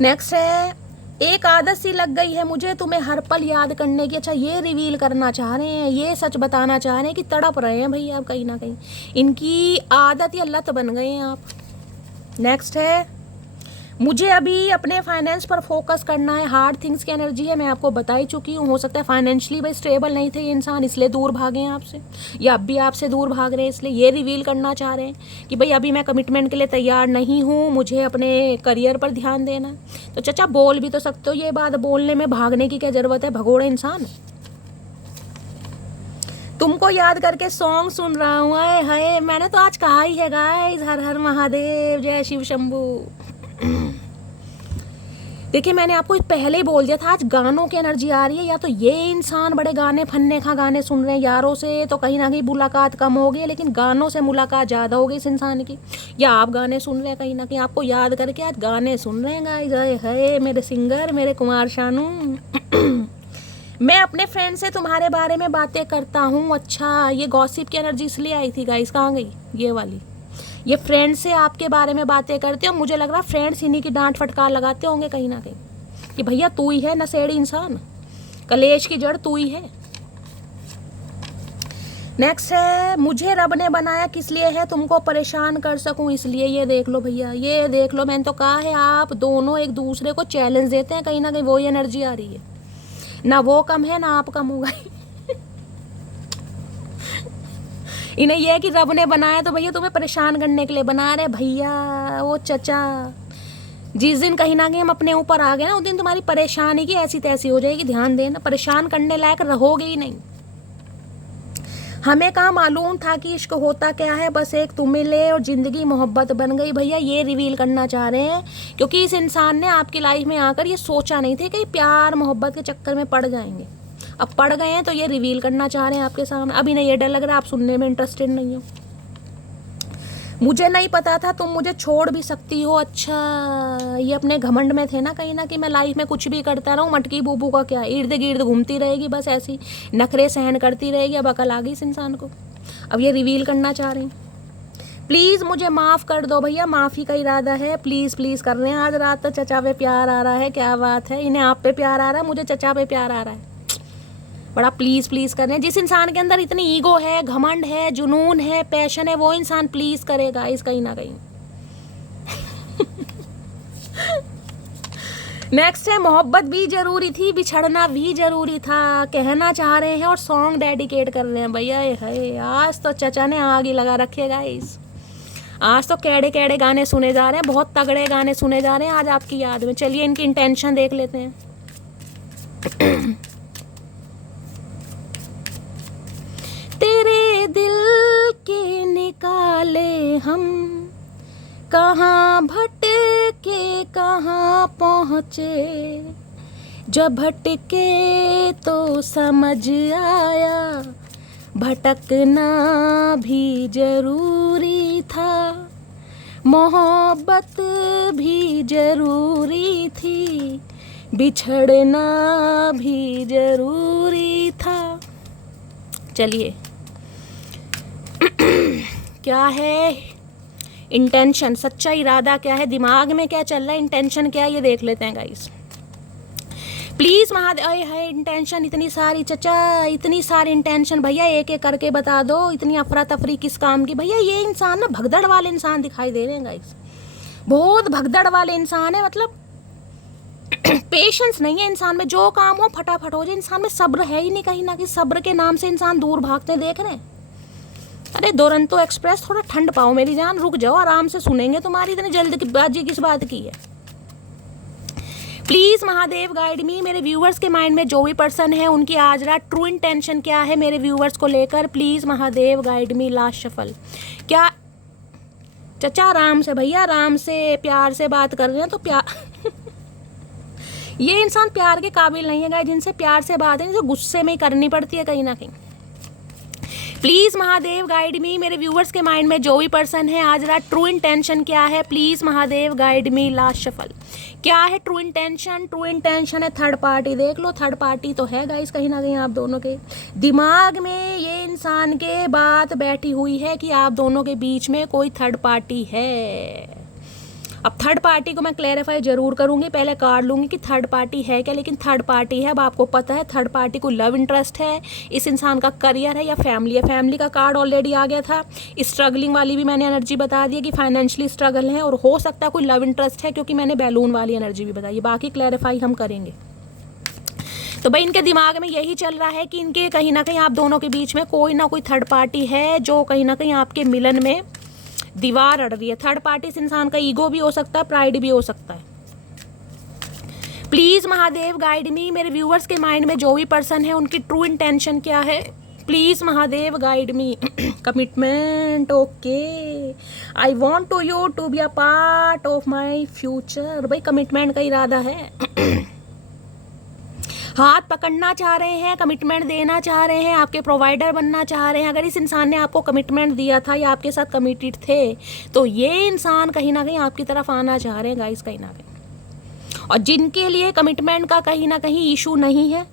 नेक्स्ट है, एक आदत सी लग गई है मुझे तुम्हें हर पल याद करने की। अच्छा ये रिवील करना चाह रहे हैं, ये सच बताना चाह रहे हैं कि तड़प रहे हैं भैया आप कहीं ना कहीं, इनकी आदत या लत बन गए हैं आप। नेक्स्ट है, मुझे अभी अपने फाइनेंस पर फोकस करना है। हार्ड थिंग्स की एनर्जी है, मैं आपको बता ही चुकी हूँ। हो सकता है फाइनेंशियली भाई स्टेबल नहीं थे ये इंसान, इसलिए दूर भागे हैं आपसे, या अब भी आपसे दूर भाग रहे हैं, इसलिए ये रिवील करना चाह रहे हैं कि भाई अभी मैं कमिटमेंट के लिए तैयार नहीं हूँ, मुझे अपने करियर पर ध्यान देना। तो चचा बोल भी तो सकते हो ये बात, बोलने में भागने की क्या ज़रूरत है, भगोड़े इंसान। तुमको याद करके सॉन्ग सुन रहा हूँ। आए हाय, मैंने तो आज कहा ही है गाइस, हर हर महादेव, जय शिव शंभू। देखिए मैंने आपको पहले ही बोल दिया था आज गानों की एनर्जी आ रही है। या तो ये इंसान बड़े गाने फन्ने खा गाने सुन रहे हैं, यारों से तो कहीं ना कहीं मुलाकात कम हो गई है, लेकिन गानों से मुलाकात ज़्यादा हो गई इस इंसान की। या आप गाने सुन रहे हैं कहीं ना कहीं, आपको याद करके आज गाने सुन रहे हैं गाइस। है मेरे सिंगर, मेरे कुमार शानू। मैं अपने फ्रेंड से तुम्हारे बारे में बातें करता हूँ। अच्छा ये गॉसिप की एनर्जी इसलिए आई थी गाइस, कहाँ गई ये वाली। ये फ्रेंड से आपके बारे में बातें करते हो, मुझे लग रहा है फ्रेंड्स इन्हीं की डांट फटकार लगाते होंगे कहीं ना कहीं कि भैया तू ही है नशेड़ी इंसान, कलेश की जड़ तू ही है। नेक्स्ट है, मुझे रब ने बनाया किस लिए है, तुमको परेशान कर सकूं इसलिए। ये देख लो भैया, ये देख लो, मैंने तो कहा है आप दोनों एक दूसरे को चैलेंज देते हैं, कहीं ना कहीं वही एनर्जी आ रही है। ना वो कम है ना आप कम होगा। इन्हें यह है कि रब ने बनाया तो भैया तुम्हें परेशान करने के लिए बना रहे भैया। वो चचा, जिस दिन कहीं ना कहीं हम अपने ऊपर आ गए ना, उस दिन तुम्हारी परेशानी की ऐसी तैसी हो जाएगी। ध्यान देना, परेशान करने लायक रहोगे ही नहीं। हमें कहाँ मालूम था कि इश्क होता क्या है, बस एक तुम मिले और ज़िंदगी मोहब्बत बन गई। भैया ये रिवील करना चाह रहे हैं, क्योंकि इस इंसान ने आपकी लाइफ में आकर ये सोचा नहीं थे कि प्यार मोहब्बत के चक्कर में पड़ जाएंगे। अब पड़ गए हैं तो ये रिवील करना चाह रहे हैं आपके सामने। अभी नहीं, ये डर लग रहा है आप सुनने में इंटरेस्टेड नहीं हो। मुझे नहीं पता था तुम मुझे छोड़ भी सकती हो। अच्छा, ये अपने घमंड में थे ना कहीं ना कि मैं लाइफ में कुछ भी करता रहूँ, मटकी बूबू का क्या, इर्द गिर्द घूमती रहेगी, बस ऐसी नखरे सहन करती रहेगी। अब अकल आ गई इस इंसान को, अब ये रिवील करना चाह रहे हैं। प्लीज़ मुझे माफ़ कर दो भैया, माफ़ी का इरादा है, प्लीज़ प्लीज़ कर रहे हैं। आज रात तो चचा पे प्यार आ रहा है, क्या बात है। इन्हें आप पे प्यार आ रहा है, मुझे चचा पे प्यार आ रहा है। बड़ा प्लीज़ प्लीज़ कर रहे हैं। जिस इंसान के अंदर इतनी ईगो है, घमंड है, जुनून है, पैशन है, वो इंसान प्लीज़ करेगा इस कहीं ना कहीं। नेक्स्ट है, मोहब्बत भी ज़रूरी थी, बिछड़ना भी ज़रूरी था, कहना चाह रहे हैं और सॉन्ग डेडिकेट कर रहे हैं। भैया है, आज तो चचा ने आग ही लगा रखे गाइस। आज तो कैड़े कैड़े गाने सुने जा रहे हैं, बहुत तगड़े गाने सुने जा रहे हैं आज आपकी याद में। चलिए इनकी इंटेंशन देख लेते हैं। तेरे दिल के निकाले हम, कहाँ भटके कहाँ पहुँचे, जब भटके तो समझ आया भटकना भी जरूरी था, मोहब्बत भी जरूरी थी, बिछड़ना भी जरूरी था। चलिए क्या है इंटेंशन, सच्चा इरादा क्या है, दिमाग में क्या चल रहा है, इंटेंशन क्या है, ये देख लेते हैं गाइस। प्लीज़ महादेव, है इंटेंशन इतनी सारी चचा, इतनी सारी इंटेंशन भैया, एक एक करके बता दो। इतनी अफरा तफरी किस काम की भैया। ये इंसान ना भगदड़ वाले इंसान दिखाई दे रहे हैं गाइस, बहुत भगदड़ वाले इंसान है। मतलब पेशेंस नहीं है इंसान में, जो काम हो फटाफट हो जाए। इंसान में सब्र है ही नहीं, कहीं ना कहीं सब्र के नाम से इंसान दूर भागते देख रहे हैं। अरे दुरंतो एक्सप्रेस, थोड़ा ठंड पाओ मेरी जान, रुक जाओ, आराम से सुनेंगे। तुम्हारी इतनी जल्दबाजी किस बात की है। प्लीज़ महादेव गाइड मी, मेरे व्यूअर्स के माइंड में जो भी पर्सन है उनकी आज रात ट्रू इंटेंशन क्या है मेरे व्यूअर्स को लेकर। Please Mahadev guide me. Last shuffle. क्या चचा, आराम से भैया, आराम से, प्यार से बात कर रहे हैं तो प्यार ये इंसान प्यार के काबिल नहीं है गाइस। जिनसे प्यार से बात है, जो गुस्से में ही करनी पड़ती है कहीं ना कहीं। प्लीज़ महादेव गाइड मी, मेरे व्यूअर्स के माइंड में जो भी पर्सन है आज रात ट्रू इंटेंशन क्या है। Please Mahadev guide me. Last shuffle. क्या है ट्रू इंटेंशन? ट्रू इंटेंशन है थर्ड पार्टी। देख लो, थर्ड पार्टी तो है गाइस कहीं ना कहीं आप दोनों के दिमाग में। ये इंसान के बात बैठी हुई है कि आप दोनों के बीच में कोई थर्ड पार्टी है। अब थर्ड पार्टी को मैं क्लैरिफाई जरूर करूंगी, पहले कार्ड लूंगी कि थर्ड पार्टी है क्या। लेकिन थर्ड पार्टी है, अब आपको पता है थर्ड पार्टी को लव इंटरेस्ट है, इस इंसान का करियर है या फैमिली है। फैमिली का कार्ड ऑलरेडी आ गया था। स्ट्रगलिंग वाली भी मैंने एनर्जी बता दी कि फाइनेंशियली स्ट्रगल है, और हो सकता है कोई लव इंटरेस्ट है, क्योंकि मैंने बैलून वाली एनर्जी भी बताई। बाकी क्लैरिफाई हम करेंगे। तो भाई इनके दिमाग में यही चल रहा है कि इनके कहीं ना कहीं आप दोनों के बीच में कोई ना कोई थर्ड पार्टी है, जो कहीं ना कहीं आपके मिलन में दीवार अड़ रही है। थर्ड पार्टी इस इंसान का ईगो भी हो सकता है, प्राइड भी हो सकता है। प्लीज़ महादेव गाइड मी, मेरे व्यूअर्स के माइंड में जो भी पर्सन है उनकी ट्रू इंटेंशन क्या है। Please Mahadev guide me. Commitment, okay, I want to you to be a part of my future. भाई कमिटमेंट का इरादा है। हाथ पकड़ना चाह रहे हैं, कमिटमेंट देना चाह रहे हैं, आपके प्रोवाइडर बनना चाह रहे हैं। अगर इस इंसान ने आपको कमिटमेंट दिया था या आपके साथ कमिटेड थे, तो ये इंसान कहीं ना कहीं आपकी तरफ आना चाह रहे हैं गाइस कहीं ना कहीं। और जिनके लिए कमिटमेंट का कहीं ना कहीं इशू नहीं है,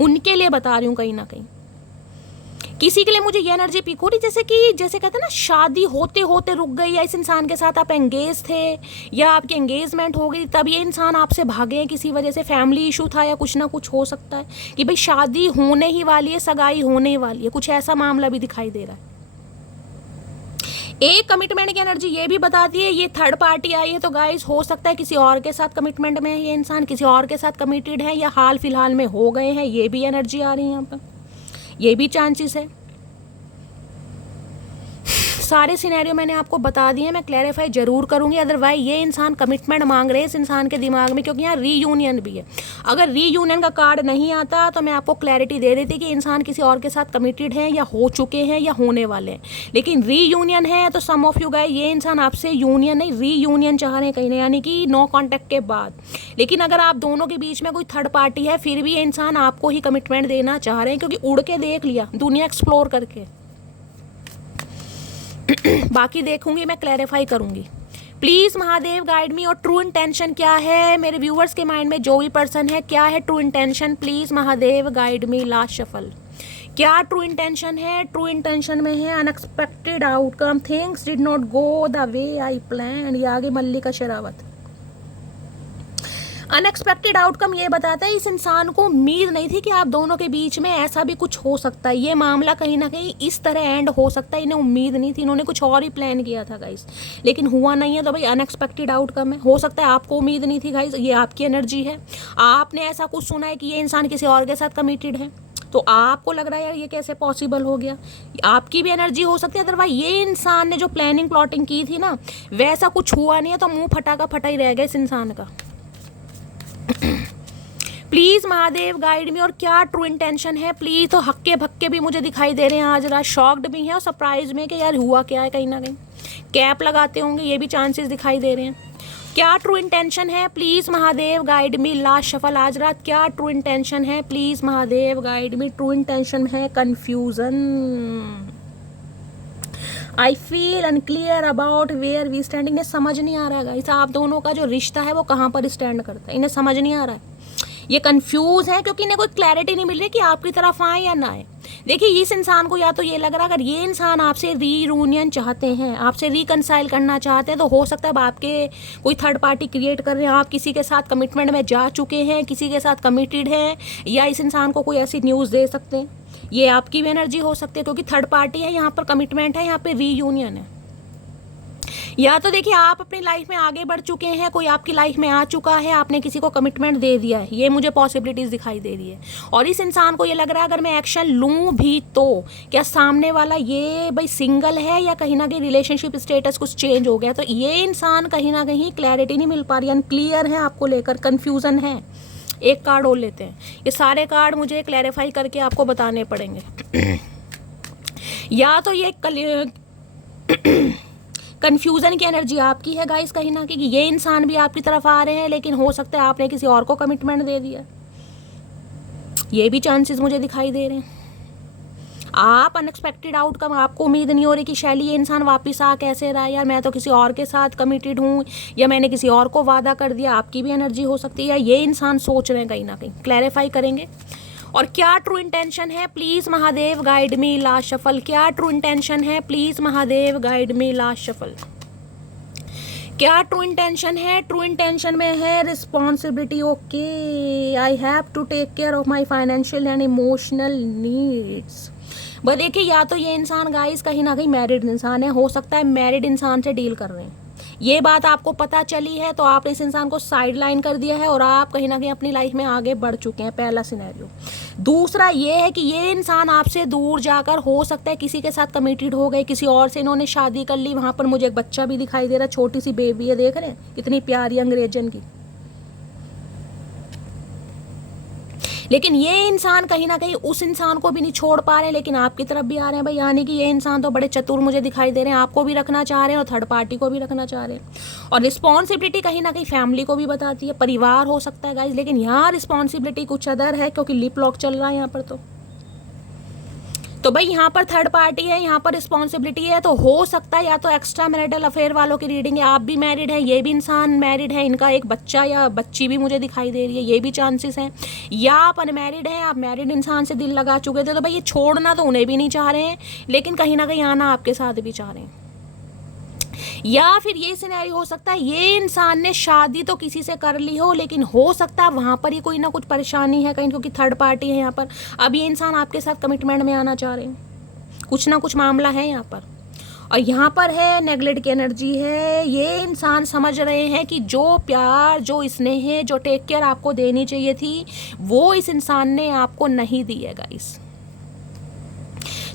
उनके लिए बता रही हूँ कहीं ना कहीं किसी के लिए मुझे ये एनर्जी पिक हो रही जैसे कहते हैं ना, शादी होते होते रुक गई, या इस इंसान के साथ आप एंगेज थे या आपकी एंगेजमेंट हो गई, तब ये इंसान आपसे भागे हैं किसी वजह से, फैमिली इशू था या कुछ ना कुछ हो सकता है कि भाई शादी होने ही वाली है, सगाई होने वाली है, कुछ ऐसा मामला भी दिखाई दे रहा है। एक कमिटमेंट की एनर्जी ये भी बताती है, ये थर्ड पार्टी आई है तो गाइस हो सकता है किसी और के साथ कमिटमेंट में है, ये इंसान किसी और के साथ कमिटेड है या हाल फिलहाल में हो गए हैं, ये भी एनर्जी आ रही है यहाँ पर, ये भी चांसेस है। सारे सिनेरियो मैंने आपको बता दिए, मैं क्लैरिफाई जरूर करूंगी। अदरवाइज ये इंसान कमिटमेंट मांग रहे हैं इस इंसान के दिमाग में, क्योंकि यहाँ रीयूनियन भी है। अगर रीयूनियन का कार्ड नहीं आता तो मैं आपको क्लैरिटी दे देती कि इंसान किसी और के साथ कमिटेड है या हो चुके हैं या होने वाले हैं। लेकिन रीयूनियन है तो सम ऑफ यू गाइस, ये इंसान आपसे यूनियन नहीं रीयूनियन चाह रहे हैं कहीं, यानी कि नो कॉन्टैक्ट के बाद। लेकिन अगर आप दोनों के बीच में कोई थर्ड पार्टी है, फिर भी ये इंसान आपको ही कमिटमेंट देना चाह रहे हैं, क्योंकि उड़ के देख लिया दुनिया एक्सप्लोर करके। बाकी देखूंगी, मैं क्लैरिफाई करूंगी। प्लीज महादेव गाइड मी, और ट्रू इंटेंशन क्या है मेरे व्यूअर्स के माइंड में, जो भी पर्सन है, क्या है true intention, please Mahadev guide me. Last shuffle, क्या ट्रू इंटेंशन है? ट्रू इंटेंशन में है unexpected outcome, things did not go the way I plan. ये आगे मल्लिका शेरावत। अनएक्सपेक्टेड आउटकम ये बताता है इस इंसान को उम्मीद नहीं थी कि आप दोनों के बीच में ऐसा भी कुछ हो सकता है, ये मामला कहीं ना कहीं इस तरह एंड हो सकता है, इन्हें उम्मीद नहीं थी, इन्होंने कुछ और ही प्लान किया था गाइस, लेकिन हुआ नहीं है, तो भाई अनएक्सपेक्टेड आउटकम है। हो सकता है आपको उम्मीद नहीं थी गाइस, ये आपकी एनर्जी है, आपने ऐसा कुछ सुना है कि ये इंसान किसी और के साथ कमिटेड है, तो आपको लग रहा है यार ये कैसे पॉसिबल हो गया, आपकी भी एनर्जी हो सकती है। अदरवाइज ये इंसान ने जो प्लानिंग प्लॉटिंग की थी ना, वैसा कुछ हुआ नहीं है, तो मुंह फटा का फटा ही रह गया इस इंसान का। प्लीज महादेव गाइड मी, और क्या ट्रू इंटेंशन है प्लीज। तो हक्के भक्के भी मुझे दिखाई दे रहे हैं आज रात, शॉक्ड भी हैं और सरप्राइज में कि यार हुआ क्या है, कहीं ना कहीं कैप लगाते होंगे, ये भी चांसेस दिखाई दे रहे हैं। क्या ट्रू इंटेंशन है please Mahadev guide me. Last shuffle आज रात, क्या ट्रू इंटेंशन है please Mahadev guide me. True intention है confusion, I feel unclear about where we stand. इन्हें समझ नहीं आ रहा है गाइस, आप दोनों का जो रिश्ता है वो कहाँ पर स्टैंड करता है, इन्हें समझ नहीं आ रहा है, ये कंफ्यूज है, क्योंकि इन्हें कोई क्लैरिटी नहीं मिल रही कि आपकी तरफ आए या ना आए। देखिए इस इंसान को या तो ये लग रहा है, अगर ये इंसान आपसे रीयूनियन चाहते हैं, आपसे रिकनसाइल करना चाहते हैं, तो हो सकता है अब आपके कोई थर्ड पार्टी क्रिएट कर रहे हैं, आप किसी के साथ कमिटमेंट में जा चुके हैं, किसी के साथ कमिटेड हैं, या इस इंसान को कोई ऐसी न्यूज़ दे सकते हैं, ये आपकी भी एनर्जी हो सकती है, क्योंकि थर्ड पार्टी है, यहाँ पर कमिटमेंट है, यहाँ पे रीयूनियन है। या तो देखिए आप अपनी लाइफ में आगे बढ़ चुके हैं, कोई आपकी लाइफ में आ चुका है, आपने किसी को कमिटमेंट दे दिया है, ये मुझे पॉसिबिलिटीज़ दिखाई दे रही है। और इस इंसान को ये लग रहा है अगर मैं एक्शन लूँ भी तो क्या सामने वाला ये भाई सिंगल है या कहीं ना कहीं रिलेशनशिप स्टेटस कुछ चेंज हो गया, तो ये इंसान कहीं ना कहीं क्लैरिटी नहीं मिल पा रही, अनक्लियर है आपको लेकर, कन्फ्यूज़न है। एक कार्ड और लेते हैं, ये सारे कार्ड मुझे क्लैरिफाई करके आपको बताने पड़ेंगे। या तो ये कन्फ्यूज़न की एनर्जी आपकी है गाइस कहीं ना कहीं, ये इंसान भी आपकी तरफ आ रहे हैं, लेकिन हो सकता है आपने किसी और को कमिटमेंट दे दिया, ये भी चांसेस मुझे दिखाई दे रहे हैं। आप अनएक्सपेक्टेड आउटकम, आपको उम्मीद नहीं हो रही कि शैली ये इंसान वापस आ कैसे रहा है, यार मैं तो किसी और के साथ कमिटेड हूँ, या मैंने किसी और को वादा कर दिया, आपकी भी एनर्जी हो सकती है, ये इंसान सोच रहे हैं कहीं ना कहीं, क्लैरिफाई करेंगे। और क्या ट्रू इंटेंशन है please Mahadev guide me. Last shuffle, क्या ट्रू इंटेंशन है please Mahadev guide me. Last shuffle, क्या ट्रू इंटेंशन है? ट्रू इंटेंशन में है responsibility, okay, I have to take care of my financial and emotional needs. बस देखिए या तो ये इंसान गाइस कहीं ना कहीं मैरिड इंसान है, हो सकता है मैरिड इंसान से डील कर रहे हैं, ये बात आपको पता चली है तो आपने इस इंसान को साइड लाइन कर दिया है और आप कहीं ना कहीं अपनी लाइफ में आगे बढ़ चुके हैं, पहला सिनेरियो। दूसरा ये है कि ये इंसान आपसे दूर जाकर हो सकता है किसी के साथ कमिटेड हो गए, किसी और से इन्होंने शादी कर ली, वहाँ पर मुझे एक बच्चा भी दिखाई दे रहा, छोटी सी बेबी है, देख रहे हैं कितनी प्यारी अंग्रेजन की। लेकिन ये इंसान कहीं ना कहीं उस इंसान को भी नहीं छोड़ पा रहे हैं, लेकिन आपकी तरफ भी आ रहे हैं भाई, यानी कि ये इंसान तो बड़े चतुर मुझे दिखाई दे रहे हैं, आपको भी रखना चाह रहे हैं और थर्ड पार्टी को भी रखना चाह रहे हैं। और रिस्पॉन्सिबिलिटी कहीं ना कहीं फैमिली को भी बताती है, परिवार हो सकता है गाइज, लेकिन यहाँ रिस्पॉन्सिबिलिटी कुछ अदर है, क्योंकि लिप लॉक चल रहा है यहाँ पर। तो भाई यहाँ पर थर्ड पार्टी है, यहाँ पर रिस्पॉन्सिबिलिटी है, तो हो सकता है या तो एक्स्ट्रा मैरिटल अफेयर वालों की रीडिंग है, आप भी मैरिड है, ये भी इंसान मैरिड है, इनका एक बच्चा या बच्ची भी मुझे दिखाई दे रही है, ये भी चांसेस हैं, या आप अनमैरिड हैं, आप मैरिड इंसान से दिल लगा चुके थे, तो भाई ये छोड़ना तो उन्हें भी नहीं चाह रहे हैं, लेकिन कहीं ना कहीं आना आपके साथ भी चाह रहे हैं। या फिर ये सिनेरियो हो सकता है ये इंसान ने शादी तो किसी से कर ली हो, लेकिन हो सकता है वहाँ पर ही कोई ना कुछ परेशानी है कहीं, क्योंकि थर्ड पार्टी है यहाँ पर। अब ये इंसान आपके साथ कमिटमेंट में आना चाह रहे हैं, कुछ ना कुछ मामला है यहाँ पर। और यहाँ पर है नेगलेक्ट की एनर्जी है, ये इंसान समझ रहे हैं कि जो प्यार, जो स्नेह, जो टेक केयर आपको देनी चाहिए थी, वो इस इंसान ने आपको नहीं दी है गाइस।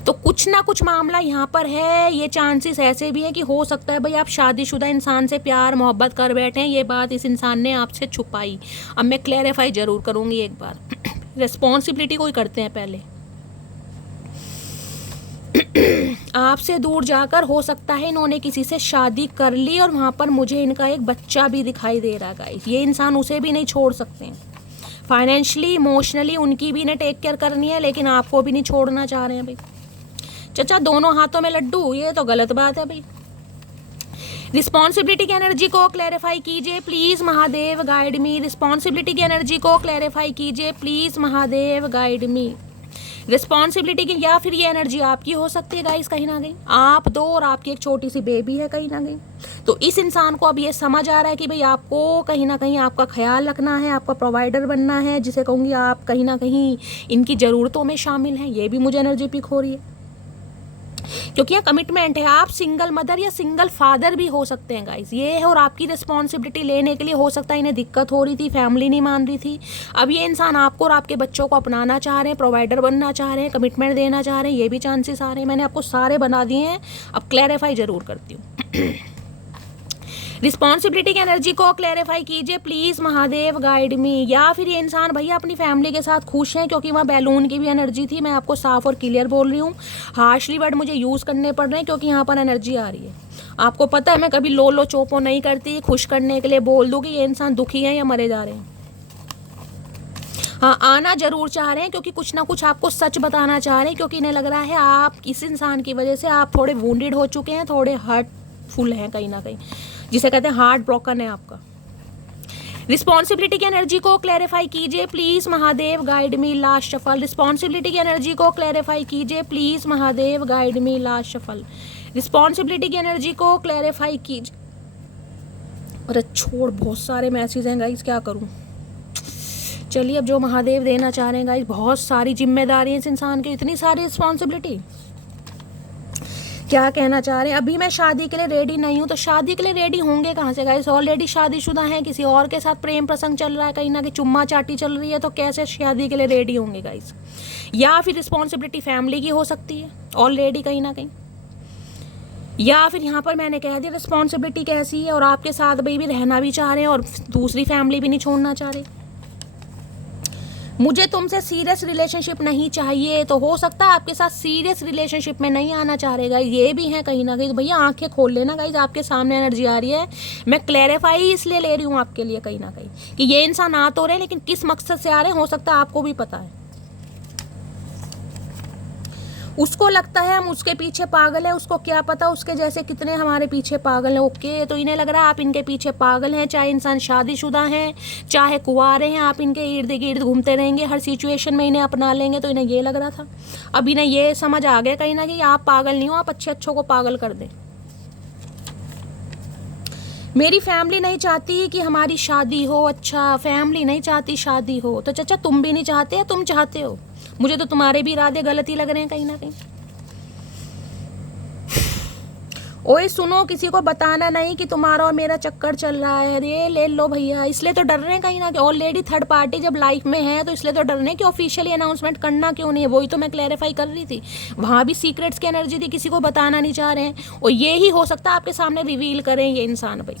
तो कुछ ना कुछ मामला यहाँ पर है। ये चांसेस ऐसे भी हैं कि हो सकता है भाई आप शादीशुदा इंसान से प्यार मोहब्बत कर बैठे हैं, ये बात इस इंसान ने आपसे छुपाई। अब मैं क्लैरिफाई जरूर करूँगी एक बार। रिस्पॉन्सिबिलिटी कोई करते हैं पहले। आपसे दूर जाकर हो सकता है इन्होंने किसी से शादी कर ली और वहाँ पर मुझे इनका एक बच्चा भी दिखाई दे रहा है गाइस। ये इंसान उसे भी नहीं छोड़ सकते हैं। फाइनेंशियली, इमोशनली उनकी भी इन्हें टेक केयर करनी है, लेकिन आपको भी नहीं छोड़ना चाह रहे हैं भाई। चाचा दोनों हाथों में लड्डू, ये तो गलत बात है भाई। रिस्पॉन्सिबिलिटी की एनर्जी को क्लैरिफाई कीजिए please Mahadev, guide me. Responsibility की एनर्जी को क्लैरिफाई कीजिए please Mahadev, guide me. Responsibility की, या फिर ये एनर्जी आपकी हो सकती है गाइस, कहीं ना कहीं आप दो और आपकी एक छोटी सी बेबी है कहीं ना कहीं। तो इस इंसान को अब ये समझ आ रहा है कि भाई आपको कहीं ना कहीं आपका ख्याल रखना है, आपका प्रोवाइडर बनना है, जिसे कहूँगी आप कहीं ना कहीं इनकी ज़रूरतों में शामिल हैं। ये भी मुझे एनर्जी पिक हो रही है, क्योंकि यहाँ कमिटमेंट है। आप सिंगल मदर या सिंगल फादर भी हो सकते हैं गाइस, ये है। और आपकी रिस्पॉन्सिबिलिटी लेने के लिए हो सकता है इन्हें दिक्कत हो रही थी, फैमिली नहीं मान रही थी। अब ये इंसान आपको और आपके बच्चों को अपनाना चाह रहे हैं, प्रोवाइडर बनना चाह रहे हैं, कमिटमेंट देना चाह रहे हैं, ये भी चांसेस आ रहे हैं। मैंने आपको सारे बना दिए हैं, अब क्लैरिफाई जरूर करती हूँ। रिस्पॉन्सिबिलिटी की एनर्जी को क्लैरिफाई कीजिए प्लीज महादेव, गाइड मी। या फिर ये इंसान भैया अपनी फैमिली के साथ खुश हैं, क्योंकि वहाँ बैलून की भी एनर्जी थी। मैं आपको साफ और क्लियर बोल रही हूँ, हार्शली वर्ड मुझे यूज़ करने पड़ रहे हैं, क्योंकि यहाँ पर एनर्जी आ रही है। आपको पता है मैं कभी लो लो चोपो नहीं करती, खुश करने के लिए बोल दूँ कि ये इंसान दुखी है या मरे जा रहे हैं। हाँ, आना जरूर चाह रहे हैं, क्योंकि कुछ ना कुछ आपको सच बताना चाह रहे हैं, क्योंकि इन्हें लग रहा है आप इस इंसान की वजह से आप थोड़े वुंडेड हो चुके हैं, थोड़े हर्टफुल हैं कहीं ना कहीं, जिसे कहते हैं हार्ट ब्रोकन है आपका। रिस्पॉन्सिबिलिटी की एनर्जी को क्लैरिफाई कीजिए please Mahadev, guide me, last shuffle. Responsibility की एनर्जी को क्लैरिफाई कीजिए please Mahadev, guide me, last shuffle. Responsibility की एनर्जी को क्लैरिफाई कीजिए। अरे छोड़, बहुत सारे मैसेज हैं गाइस, क्या करूं। चलिए अब जो महादेव देना चाह रहे हैं गाइस, बहुत सारी जिम्मेदारी है इस इंसान की, इतनी सारी रिस्पॉन्सिबिलिटी। क्या कहना चाह रहे हैं, अभी मैं शादी के लिए रेडी नहीं हूँ। तो शादी के लिए रेडी होंगे कहाँ से गाइस, ऑलरेडी शादीशुदा हैं, किसी और के साथ प्रेम प्रसंग चल रहा है, कहीं ना कहीं चुम्मा चाटी चल रही है, तो कैसे शादी के लिए रेडी होंगे गाइस। या फिर रिस्पॉन्सिबिलिटी फैमिली की हो सकती है ऑलरेडी कहीं ना कहीं, या फिर यहाँ पर मैंने कह दिया रिस्पॉन्सिबिलिटी कैसी है, और आपके साथ भाई भी रहना भी चाह रहे हैं और दूसरी फैमिली भी नहीं छोड़ना चाह रहे। मुझे तुमसे सीरियस रिलेशनशिप नहीं चाहिए, तो हो सकता है आपके साथ सीरियस रिलेशनशिप में नहीं आना चाह रहे गाइस, ये भी है कहीं ना कहीं। तो भैया आंखें खोल लेना गाइस, आपके सामने एनर्जी आ रही है। मैं क्लैरिफाई इसलिए ले रही हूँ आपके लिए कहीं ना कहीं कि ये इंसान आ तो रहे, लेकिन किस मकसद से आ रहे हैं हो सकता है आपको भी पता है। उसको लगता है हम उसके पीछे पागल है, उसको क्या पता उसके जैसे कितने हमारे पीछे पागल हैं। ओके, तो इन्हें लग रहा है आप इनके पीछे पागल हैं, चाहे इंसान शादीशुदा हैं चाहे कुंवारे हैं, आप इनके इर्द गिर्द घूमते रहेंगे, हर सिचुएशन में इन्हें अपना लेंगे। तो इन्हें ये लग रहा था, अब इन्हें ये समझ आ गया कहीं ना कहीं आप पागल नहीं हो, आप अच्छे अच्छों को पागल कर दें। मेरी फैमिली नहीं चाहती कि हमारी शादी हो। अच्छा, फैमिली नहीं चाहती शादी हो, तो चाचा तुम भी नहीं चाहते, तुम चाहते हो। मुझे तो तुम्हारे भी इरादे गलत ही लग रहे हैं कहीं ना कहीं। ओए सुनो, किसी को बताना नहीं कि तुम्हारा और मेरा चक्कर चल रहा है। अरे ले लो भैया, इसलिए तो डर रहे हैं कहीं ना कहीं। ऑलरेडी थर्ड पार्टी जब लाइफ में है तो इसलिए तो डर रहे हैं कि ऑफिशियली अनाउंसमेंट करना क्यों नहीं है। वही तो मैं क्लैरिफाई कर रही थी, वहाँ भी सीक्रेट्स की एनर्जी थी, किसी को बताना नहीं चाह रहे हैं। और ये ही हो सकता है आपके सामने रिवील करें ये इंसान भाई।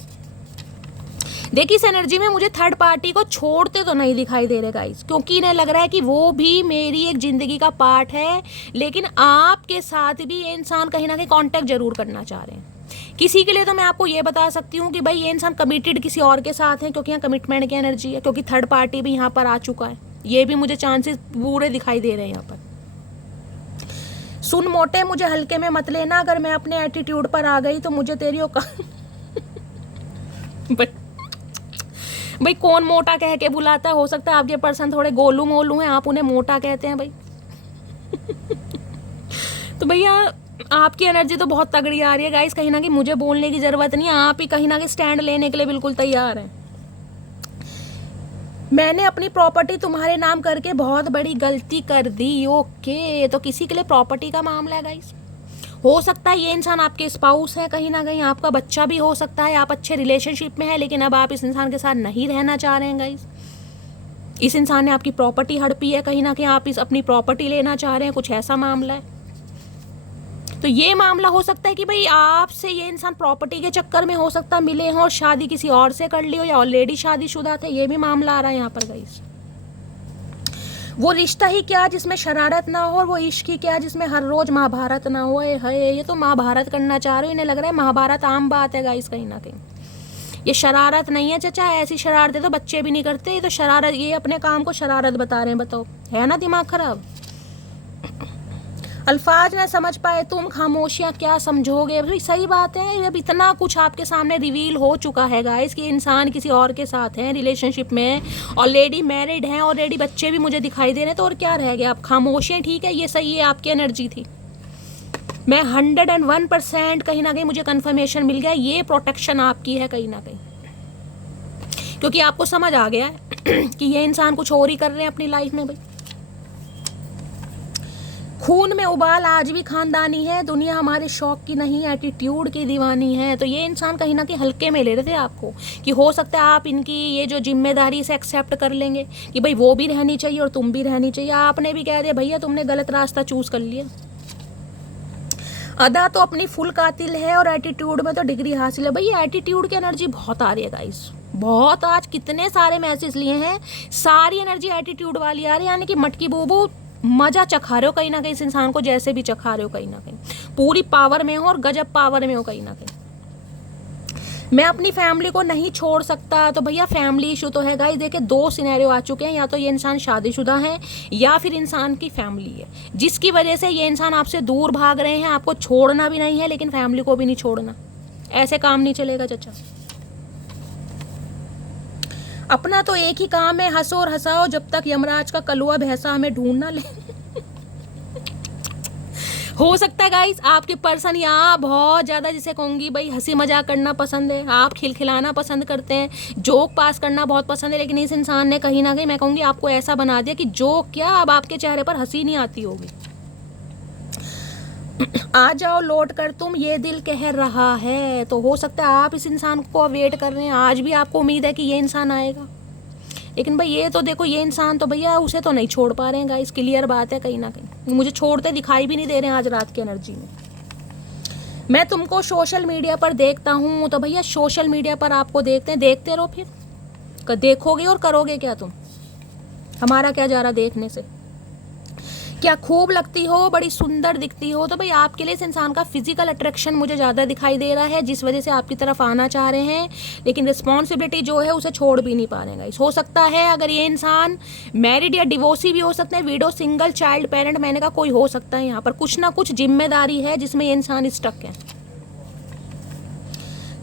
देखिए इस एनर्जी में मुझे थर्ड पार्टी को छोड़ते तो नहीं दिखाई दे रहे गाइस, क्योंकि इन्हें लग रहा है कि वो भी मेरी एक जिंदगी का पार्ट है, लेकिन आपके साथ भी ये इंसान कहीं ना कहीं कांटेक्ट जरूर करना चाह रहे हैं। किसी के लिए तो मैं आपको ये बता सकती हूँ कि भाई ये इंसान कमिटेड किसी और के साथ है, क्योंकि यहाँ कमिटमेंट की एनर्जी है, क्योंकि थर्ड पार्टी भी यहाँ पर आ चुका है। ये भी मुझे चांसेस पूरे दिखाई दे रहे हैं यहाँ पर। सुन मोटे, मुझे हल्के में मत लेना, अगर मैं अपने एटीट्यूड पर आ गई तो मुझे तेरी भाई कौन मोटा कह के बुलाता है? हो सकता है आपके पर्सन थोड़े गोलू मोलू हैं, आप उन्हें मोटा कहते हैं भाई। तो भैया आपकी एनर्जी तो बहुत तगड़ी आ रही है गाइस, कहीं ना कहीं मुझे बोलने की ज़रूरत नहीं है, आप ही कहीं ना कहीं स्टैंड लेने के लिए बिल्कुल तैयार हैं। मैंने अपनी प्रॉपर्टी तुम्हारे नाम करके बहुत बड़ी गलती कर दी। ओके, तो किसी के लिए प्रॉपर्टी का मामला है गाइस। हो सकता है ये इंसान आपके स्पाउस है, कहीं ना कहीं आपका बच्चा भी हो सकता है, आप अच्छे रिलेशनशिप में है लेकिन अब आप इस इंसान के साथ नहीं रहना चाह रहे हैं गाइस। इस इंसान ने आपकी प्रॉपर्टी हड़पी है, कहीं ना कहीं आप इस अपनी प्रॉपर्टी लेना चाह रहे हैं, कुछ ऐसा मामला है। तो ये मामला हो सकता है कि भाई आपसे ये इंसान प्रॉपर्टी के चक्कर में हो सकता है मिले हों और शादी किसी और से कर ली हो, या ऑलरेडी शादीशुदा थे, ये भी मामला आ रहा है यहाँ पर गाइस। वो रिश्ता ही क्या जिसमें शरारत ना हो, और वो इश्क ही क्या जिसमें हर रोज महाभारत ना हो। है ये तो महाभारत करना चाह रहे हो, इन्हें लग रहा है महाभारत आम बात है गाइस कहीं ना कहीं। ये शरारत नहीं है चचा, ऐसी शरारतें तो बच्चे भी नहीं करते, ये तो शरारत, ये अपने काम को शरारत बता रहे हैं। बताओ, है ना दिमाग खराब? अल्फाज न समझ पाए तुम, खामोशियाँ क्या समझोगे? भाई सही बात है, अब इतना कुछ आपके सामने रिवील हो चुका है गाइस कि इंसान किसी और के साथ है, रिलेशनशिप में, ऑलरेडी मैरिड हैं, ऑलरेडी बच्चे भी मुझे दिखाई दे रहे हैं, तो और क्या रह गया? आप खामोशियाँ, ठीक है, ये सही है, आपकी एनर्जी थी। मैं 101% कहीं ना कहीं मुझे कन्फर्मेशन मिल गया, ये प्रोटेक्शन आपकी है कहीं ना कहीं, क्योंकि आपको समझ आ गया है कि ये इंसान कुछ और ही कर रहे हैं अपनी लाइफ में। भाई खून में उबाल आज भी खानदानी है, दुनिया हमारे शौक की नहीं, एटीट्यूड की दीवानी है। तो ये इंसान कहीं ना कहीं हल्के में ले रहे थे आपको, कि हो सकता है आप इनकी ये जो जिम्मेदारी से एक्सेप्ट कर लेंगे कि भाई वो भी रहनी चाहिए और तुम भी रहनी चाहिए। आपने भी कह दिया भैया तुमने गलत रास्ता चूज कर लिया। अदा तो अपनी फुल कातिल है और एटीट्यूड में तो डिग्री हासिल है। भैया एटीट्यूड की एनर्जी बहुत आ रही है गाइस, बहुत। आज कितने सारे मैसेज लिए हैं, सारी एनर्जी एटीट्यूड वाली आ रही है, यानी कि मटकी बूबू मजा चखा रहे हो कहीं ना कहीं इस इंसान को, जैसे भी चखा रहे हो कहीं ना कहीं, पूरी पावर में हो और गजब पावर में हो कहीं ना कहीं। मैं अपनी फैमिली को नहीं छोड़ सकता, तो भैया फैमिली इशू तो है गाइस। देखिए 2 सिनेरियो आ चुके हैं, या तो ये इंसान शादीशुदा है या फिर इंसान की फैमिली है, जिसकी वजह से ये इंसान आपसे दूर भाग रहे हैं। आपको छोड़ना भी नहीं है लेकिन फैमिली को भी नहीं छोड़ना, ऐसे काम नहीं चलेगा चचा। अपना तो एक ही काम है, हंसो और हंसाओ जब तक यमराज का कलुआ भैंसा हमें ढूंढ ना ले। हो सकता है गाइस आपके पर्सन यहाँ बहुत ज़्यादा, जिसे कहूँगी भाई हंसी मजाक करना पसंद है, आप खिलखिलाना पसंद करते हैं, जोक पास करना बहुत पसंद है, लेकिन इस इंसान ने कहीं ना कहीं मैं कहूँगी आपको ऐसा बना दिया कि जोक क्या, अब आपके चेहरे पर हंसी नहीं आती होगी। आ जाओ लौट कर तुम, ये दिल कह रहा है। तो हो सकता है आप इस इंसान को वेट कर रहे हैं, आज भी आपको उम्मीद है कि ये इंसान आएगा, लेकिन भाई ये तो देखो, ये इंसान तो भैया उसे तो नहीं छोड़ पा रहे हैं गाइस, क्लियर बात है कहीं ना कहीं। मुझे छोड़ते दिखाई भी नहीं दे रहे हैं आज रात की एनर्जी में। मैं तुमको सोशल मीडिया पर देखता हूँ, तो भैया सोशल मीडिया पर आपको देखते हैं, देखते रहो, फिर देखोगे और करोगे क्या तुम? हमारा क्या जा रहा देखने से? क्या खूब लगती हो, बड़ी सुंदर दिखती हो, तो भाई आपके लिए इस इंसान का फिजिकल अट्रैक्शन मुझे ज़्यादा दिखाई दे रहा है, जिस वजह से आपकी तरफ आना चाह रहे हैं, लेकिन रिस्पॉन्सिबिलिटी जो है उसे छोड़ भी नहीं पा रहे हैं। हो सकता है अगर ये इंसान मैरिड या डिवोर्सी भी हो सकते हैं, विडो, सिंगल, चाइल्ड पेरेंट, मैंने कहा कोई हो सकता है, यहाँ पर कुछ ना कुछ जिम्मेदारी है जिसमें ये इंसान स्टक है।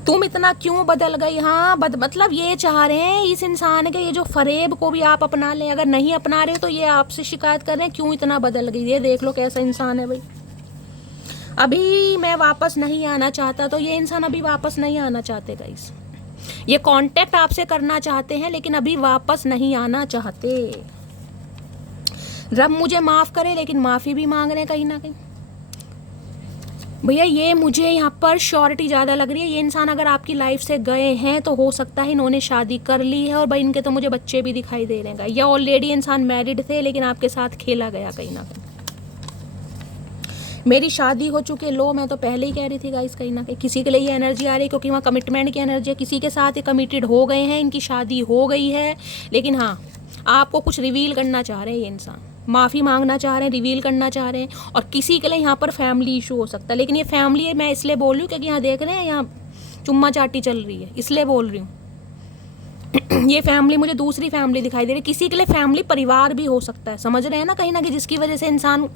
तुम इतना क्यों बदल गई? हाँ मतलब ये चाह रहे हैं इस इंसान के ये जो फरेब को भी आप अपना लें, अगर नहीं अपना रहे तो ये आपसे शिकायत कर रहे हैं क्यों इतना बदल गई। ये देख लो कैसा इंसान है भाई। अभी मैं वापस नहीं आना चाहता, तो ये इंसान अभी वापस नहीं आना चाहते गाइस, ये कांटेक्ट आपसे करना चाहते हैं लेकिन अभी वापस नहीं आना चाहते। रब मुझे माफ़ करे, लेकिन माफ़ी भी मांग रहे हैं कहीं ना कहीं। भैया ये मुझे यहाँ पर श्योरिटी ज़्यादा लग रही है, ये इंसान अगर आपकी लाइफ से गए हैं तो हो सकता है इन्होंने शादी कर ली है, और भाई इनके तो मुझे बच्चे भी दिखाई दे रहे हैं, या ऑलरेडी इंसान मैरिड थे लेकिन आपके साथ खेला गया कहीं ना कहीं। मेरी शादी हो चुकी है, लो मैं तो पहले ही कह रही थी गाइस, कहीं ना कहीं किसी के लिए ये एनर्जी आ रही है क्योंकि वहाँ कमिटमेंट की एनर्जी है, किसी के साथ ये कमिटेड हो गए हैं, इनकी शादी हो गई है, लेकिन हाँ आपको कुछ रिवील करना चाह रहे हैं ये इंसान, माफ़ी मांगना चाह रहे हैं, रिवील करना चाह रहे हैं, और किसी के लिए यहाँ पर फैमिली इशू हो सकता है। लेकिन ये फैमिली है मैं इसलिए बोल रही हूँ क्योंकि यहाँ देख रहे हैं यहाँ चुम्मा चाटी चल रही है, इसलिए बोल रही हूँ। ये फैमिली मुझे दूसरी फैमिली दिखाई दे रही है, किसी के लिए फैमिली परिवार भी हो सकता है, समझ रहे हैं ना कहीं ना कहीं, जिसकी वजह से इंसान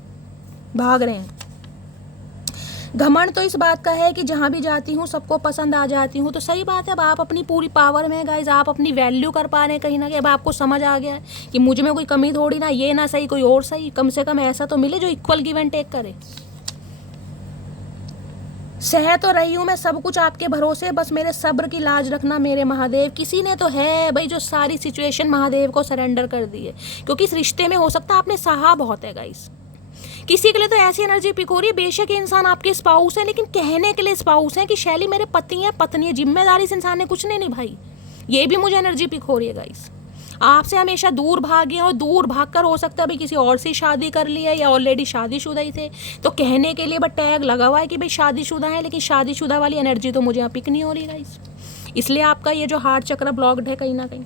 भाग रहे हैं। घमंड तो इस बात का है कि जहाँ भी जाती हूँ सबको पसंद आ जाती हूँ, तो सही बात है। अब आप अपनी पूरी पावर में गाइज, आप अपनी वैल्यू कर पा रहे हैं कहीं ना कहीं। अब आपको समझ आ गया है कि मुझ में कोई कमी थोड़ी ना, ये ना सही कोई और सही, कम से कम ऐसा तो मिले जो इक्वल गिव एंड टेक करे। सह तो रही हूँ मैं सब कुछ आपके भरोसे, बस मेरे सब्र की लाज रखना मेरे महादेव। किसी ने तो है भाई जो सारी सिचुएशन महादेव को सरेंडर कर दी है, क्योंकि इस रिश्ते में हो सकता है आपने सहा बहुत है गाइस। किसी के लिए तो ऐसी एनर्जी पिक हो रही है, बेशक ये इंसान आपके स्पाउस है, लेकिन कहने के लिए स्पाउस है कि शैली मेरे पति है, पत्नी है, जिम्मेदारी से इंसान ने कुछ नहीं निभाई। ये भी मुझे एनर्जी पिक हो रही है गाइस। आपसे हमेशा दूर भागे और दूर भागकर हो सकता है भाई किसी और से शादी कर ली है या ऑलरेडी शादीशुदा ही थे, तो कहने के लिए बट टैग लगा हुआ है कि भाई शादीशुदा है, लेकिन शादीशुदा वाली एनर्जी तो मुझे यहाँ पिक नहीं हो रही गाइस। इसलिए आपका ये जो हार्ट चक्र ब्लॉक्ड है कहीं ना कहीं।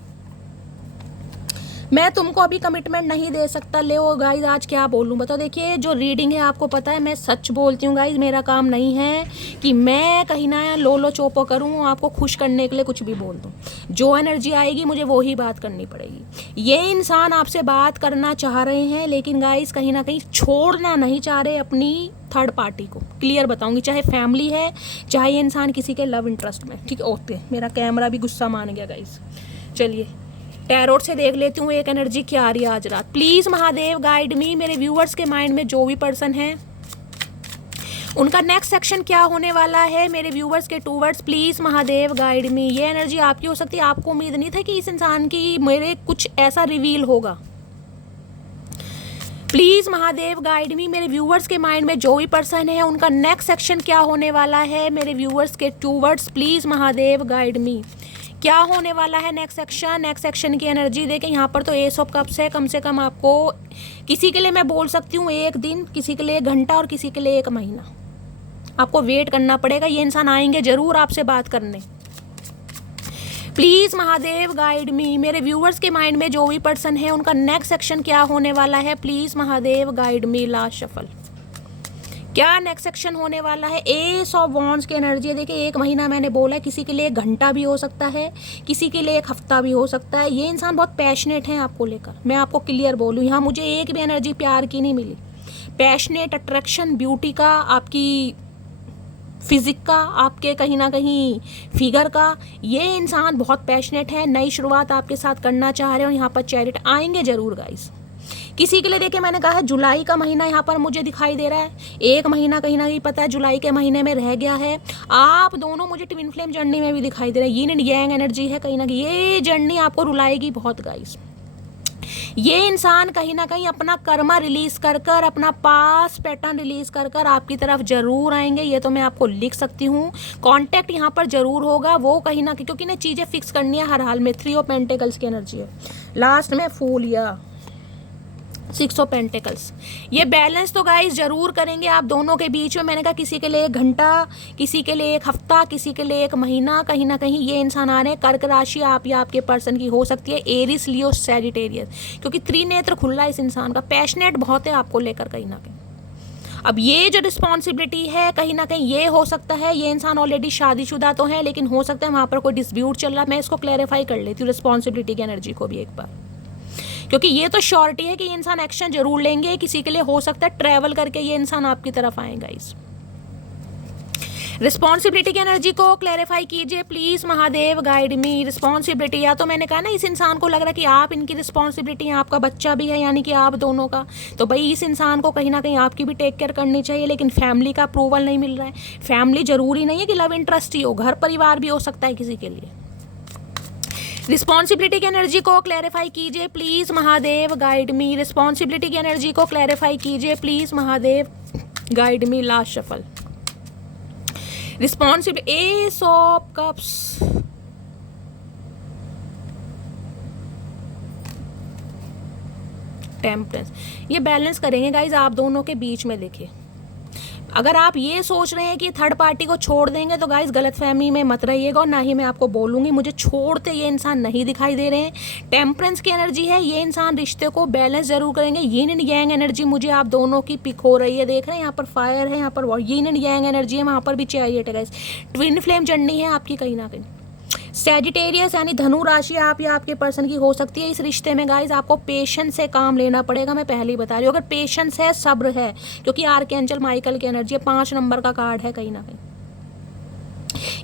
मैं तुमको अभी कमिटमेंट नहीं दे सकता। ले ओ गाइज, आज क्या बोलूँ बताओ। देखिए जो रीडिंग है आपको पता है मैं सच बोलती हूँ गाइज, मेरा काम नहीं है कि मैं कहीं ना लो चोपो करूँ, आपको खुश करने के लिए कुछ भी बोल दूँ। जो एनर्जी आएगी मुझे वो ही बात करनी पड़ेगी। ये इंसान आपसे बात करना चाह रहे हैं, लेकिन गाइज कहीं ना कहीं छोड़ना नहीं चाह रहे अपनी थर्ड पार्टी को। क्लियर बताऊंगी, चाहे फैमिली है, चाहे ये इंसान किसी के लव इंटरेस्ट में। ठीक है, ओके, मेरा कैमरा भी गुस्सा मान गया गाइज। चलिए टैरोट से देख लेती हूँ एक एनर्जी क्या आ रही है आज रात। प्लीज़ महादेव गाइड मी। मेरे व्यूअर्स के माइंड में जो भी पर्सन है उनका नेक्स्ट सेक्शन क्या होने वाला है मेरे व्यूअर्स के टूवर्ड्स, प्लीज़ महादेव गाइड मी। ये एनर्जी आपकी हो सकती है। आपको उम्मीद नहीं था कि इस इंसान की मेरे कुछ ऐसा रिवील होगा। प्लीज़ महादेव गाइड मी। मेरे व्यूअर्स के माइंड में जो भी पर्सन है उनका नेक्स्ट सेक्शन क्या होने वाला है मेरे व्यूअर्स के towards, please Mahadev guide me. क्या होने वाला है नेक्स्ट सेक्शन। नेक्स्ट सेक्शन की एनर्जी देखें, यहाँ पर तो एस ऑफ कप्स है। कम से कम आपको किसी के लिए मैं बोल सकती हूँ 1 दिन, किसी के लिए 1 घंटा और किसी के लिए 1 महीना आपको वेट करना पड़ेगा। ये इंसान आएंगे जरूर आपसे बात करने। प्लीज़ महादेव गाइड मी। मेरे व्यूअर्स के माइंड में जो भी पर्सन है उनका नेक्स्ट सेक्शन क्या होने वाला है, please Mahadev guide me. Last shuffle, क्या नेक्स्ट सेक्शन होने वाला है। एस ऑफ वॉन्ड्स की एनर्जी है। देखिए 1 महीना मैंने बोला है, किसी के लिए 1 घंटा भी हो सकता है, किसी के लिए 1 हफ्ता भी हो सकता है। ये इंसान बहुत पैशनेट है आपको लेकर, मैं आपको क्लियर बोलूँ। यहाँ मुझे एक भी एनर्जी प्यार की नहीं मिली। पैशनेट, अट्रैक्शन, ब्यूटी का, आपकी फिजिक का, आपके कहीं ना कहीं फिगर का, ये इंसान बहुत पैशनेट है। नई शुरुआत आपके साथ करना चाह रहे हैं और यहाँ पर चैरिट आएंगे जरूर गाइस। किसी के लिए देखिए मैंने कहा है जुलाई का महीना यहाँ पर मुझे दिखाई दे रहा है। 1 महीना कहीं ना कहीं पता है जुलाई के महीने में रह गया है। आप दोनों मुझे ट्विन फ्लेम जर्नी में भी दिखाई दे रहे हैं। यिन एंड यांग एनर्जी है कहीं ना कहीं। ये जर्नी आपको रुलाएगी बहुत गाइस। ये इंसान कहीं ना कहीं अपना कर्मा रिलीज कर कर, अपना पास पैटर्न रिलीज कर कर आपकी तरफ जरूर आएंगे। ये तो मैं आपको लिख सकती हूँ। कांटेक्ट यहाँ पर जरूर होगा वो कहीं ना कहीं, क्योंकि ना चीज़ें फिक्स करनी है हर हाल में। 3 ऑफ पेंटिकल्स की एनर्जी है लास्ट में, फूल या 6 ऑफ पेंटिकल्स। ये बैलेंस तो गाइस जरूर करेंगे आप दोनों के बीच में। मैंने कहा किसी के लिए 1 घंटा, किसी के लिए 1 हफ्ता, किसी के लिए 1 महीना। कहीं ना कहीं ये इंसान आ रहे हैं। कर्क राशि आप या आपके पर्सन की हो सकती है एरिस, लियो, सैजिटेरियस, क्योंकि त्रिनेत्र खुला है इस इंसान का। पैशनेट बहुत है आपको लेकर कहीं ना कहीं। अब ये जो रिस्पॉन्सिबिलिटी है कहीं ना कहीं ये हो सकता है, ये इंसान ऑलरेडी शादीशुदा तो है, लेकिन हो सकता है वहाँ पर कोई डिस्प्यूट चल रहा है। मैं इसको क्लैरिफाई कर लेती हूँ रिस्पॉन्सिबिलिटी की एनर्जी को भी एक बार, क्योंकि ये तो श्योरिटी है कि ये इंसान एक्शन जरूर लेंगे। किसी के लिए हो सकता है ट्रैवल करके ये इंसान आपकी तरफ आएगा। इस रिस्पॉन्सिबिलिटी की एनर्जी को क्लैरिफाई कीजिए please Mahadev guide me. Responsibility, या तो मैंने कहा ना इस इंसान को लग रहा है कि आप इनकी रिस्पॉन्सिबिलिटी है, आपका बच्चा भी है यानी कि आप दोनों का, तो भाई इस इंसान को कहीं ना कहीं आपकी भी टेक केयर करनी चाहिए। लेकिन फैमिली का अप्रूवल नहीं मिल रहा है। फैमिली जरूरी नहीं है कि लव इंटरेस्ट ही हो, घर परिवार भी हो सकता है किसी के लिए। रिस्पॉन्सिबिलिटी की एनर्जी को क्लैरिफाई कीजिए please Mahadev guide me. Responsibility की एनर्जी को क्लैरिफाई कीजिए please Mahadev guide me. Last shuffle, responsibility, S of cups, temperance. ये बैलेंस करेंगे गाइज आप दोनों के बीच में। देखिए अगर आप ये सोच रहे हैं कि थर्ड पार्टी को छोड़ देंगे तो गाइस गलतफहमी में मत रहिएगा, और ना ही मैं आपको बोलूँगी मुझे छोड़ते ये इंसान नहीं दिखाई दे रहे हैं। टेम्परेंस की एनर्जी है। ये इंसान रिश्ते को बैलेंस जरूर करेंगे। यिन एंड यांग एनर्जी मुझे आप दोनों की पिक हो रही है। देख रहे हैं यहाँ पर फायर है, यहाँ पर यिन एंड यांग एनर्जी है, वहाँ पर भी चैरियट है गाइस। ट्विन फ्लेम जर्नी है आपकी कहीं ना कहीं। सैजिटेरियस यानी धनु राशि आप या आपके पर्सन की हो सकती है। इस रिश्ते में गाइज आपको पेशेंस से काम लेना पड़ेगा, मैं पहले ही बता रही हूँ। अगर पेशेंस है, सब्र है, क्योंकि आर्कएंजल माइकल की एनर्जी है, 5 नंबर का कार्ड है, कहीं ना कहीं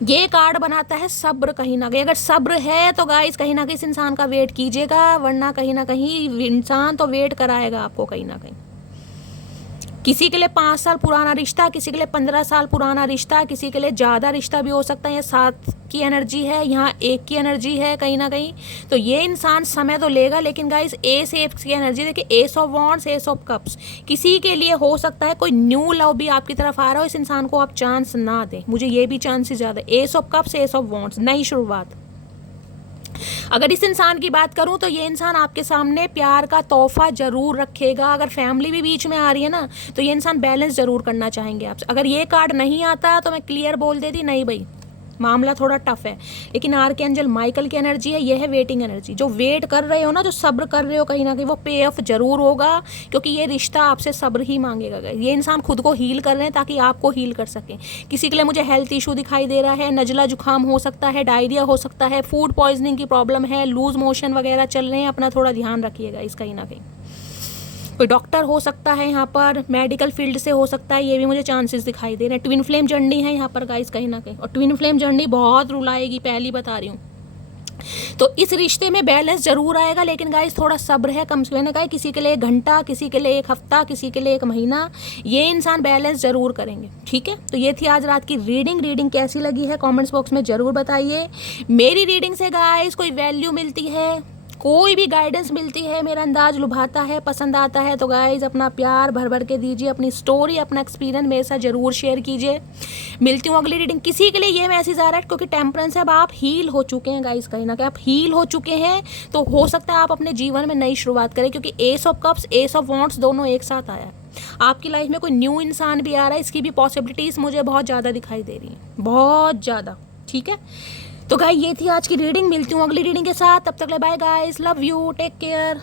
ये कार्ड बनाता है सब्र। कहीं ना कहीं अगर सब्र है तो गाइस कहीं ना कहीं इस इंसान का वेट कीजिएगा, वरना कहीं ना कहीं इंसान तो वेट कराएगा आपको कहीं ना कहीं। किसी के लिए 5 साल पुराना रिश्ता, किसी के लिए 15 साल पुराना रिश्ता, किसी के लिए ज़्यादा रिश्ता भी हो सकता है। ये 7 की एनर्जी है, यहाँ 1 की एनर्जी है कहीं ना कहीं। तो ये इंसान समय तो लेगा, लेकिन गाइस एस की एनर्जी देखिए, S of wands, S of cups. किसी के लिए हो सकता है कोई न्यू लव भी आपकी तरफ आ रहा हो, इस इंसान को आप चांस ना दें, मुझे ये भी चांसेस ज़्यादा। S of cups, S of wands, नई शुरुआत। अगर इस इंसान की बात करूं तो ये इंसान आपके सामने प्यार का तोहफा जरूर रखेगा। अगर फैमिली भी बीच में आ रही है ना, तो ये इंसान बैलेंस जरूर करना चाहेंगे आपसे। अगर ये कार्ड नहीं आता तो मैं क्लियर बोल देती, नहीं भाई मामला थोड़ा टफ है। लेकिन आर्कएंजल माइकल की एनर्जी है, यह है वेटिंग एनर्जी। जो वेट कर रहे हो ना, जो सब्र कर रहे हो, कहीं ना कहीं वो पे ऑफ जरूर होगा, क्योंकि ये रिश्ता आपसे सब्र ही मांगेगा। ये इंसान खुद को हील कर रहे हैं ताकि आपको हील कर सकें। किसी के लिए मुझे हेल्थ इशू दिखाई दे रहा है, नजला जुकाम हो सकता है, डायरिया हो सकता है, फूड पॉइजनिंग की प्रॉब्लम है, लूज मोशन वगैरह चल रहे हैं, अपना थोड़ा ध्यान रखिएगा इस कहीं ना कहीं। कोई डॉक्टर हो सकता है यहाँ पर, मेडिकल फील्ड से हो सकता है, ये भी मुझे चांसेस दिखाई दे रहे हैं। ट्विन फ्लेम जर्नी है यहाँ पर गाइस कहीं ना कहीं, और ट्विन फ्लेम जर्नी बहुत रुलाएगी, पहली बता रही हूँ। तो इस रिश्ते में बैलेंस जरूर आएगा, लेकिन गाइस थोड़ा सब्र है। कम से मैंने कहा किसी के लिए 1 घंटा, किसी के लिए 1 हफ्ता, किसी के लिए 1 महीना, ये इंसान बैलेंस जरूर करेंगे। ठीक है, तो ये थी आज रात की रीडिंग कैसी लगी है कमेंट्स बॉक्स में जरूर बताइए। मेरी रीडिंग से गाइस कोई वैल्यू मिलती है, कोई भी गाइडेंस मिलती है, मेरा अंदाज लुभाता है, पसंद आता है, तो गाइज अपना प्यार भर भर के दीजिए, अपनी स्टोरी, अपना एक्सपीरियंस मेरे साथ जरूर शेयर कीजिए। मिलती हूँ अगली रीडिंग। किसी के लिए ये मैसेज आ रहा है क्योंकि टेम्परेंस है, अब आप हील हो चुके हैं गाइज, कहीं ना कहीं आप हील हो चुके हैं, तो हो सकता है आप अपने जीवन में नई शुरुआत करें, क्योंकि S of cups, S of wands दोनों एक साथ आया है। आपकी लाइफ में कोई न्यू इंसान भी आ रहा है, इसकी भी पॉसिबिलिटीज़ मुझे बहुत ज़्यादा दिखाई दे रही हैं, बहुत ज़्यादा। ठीक है, तो गाइस ये थी आज की रीडिंग। मिलती हूँ अगली रीडिंग के साथ, तब तक ले bye guys, love you, take care.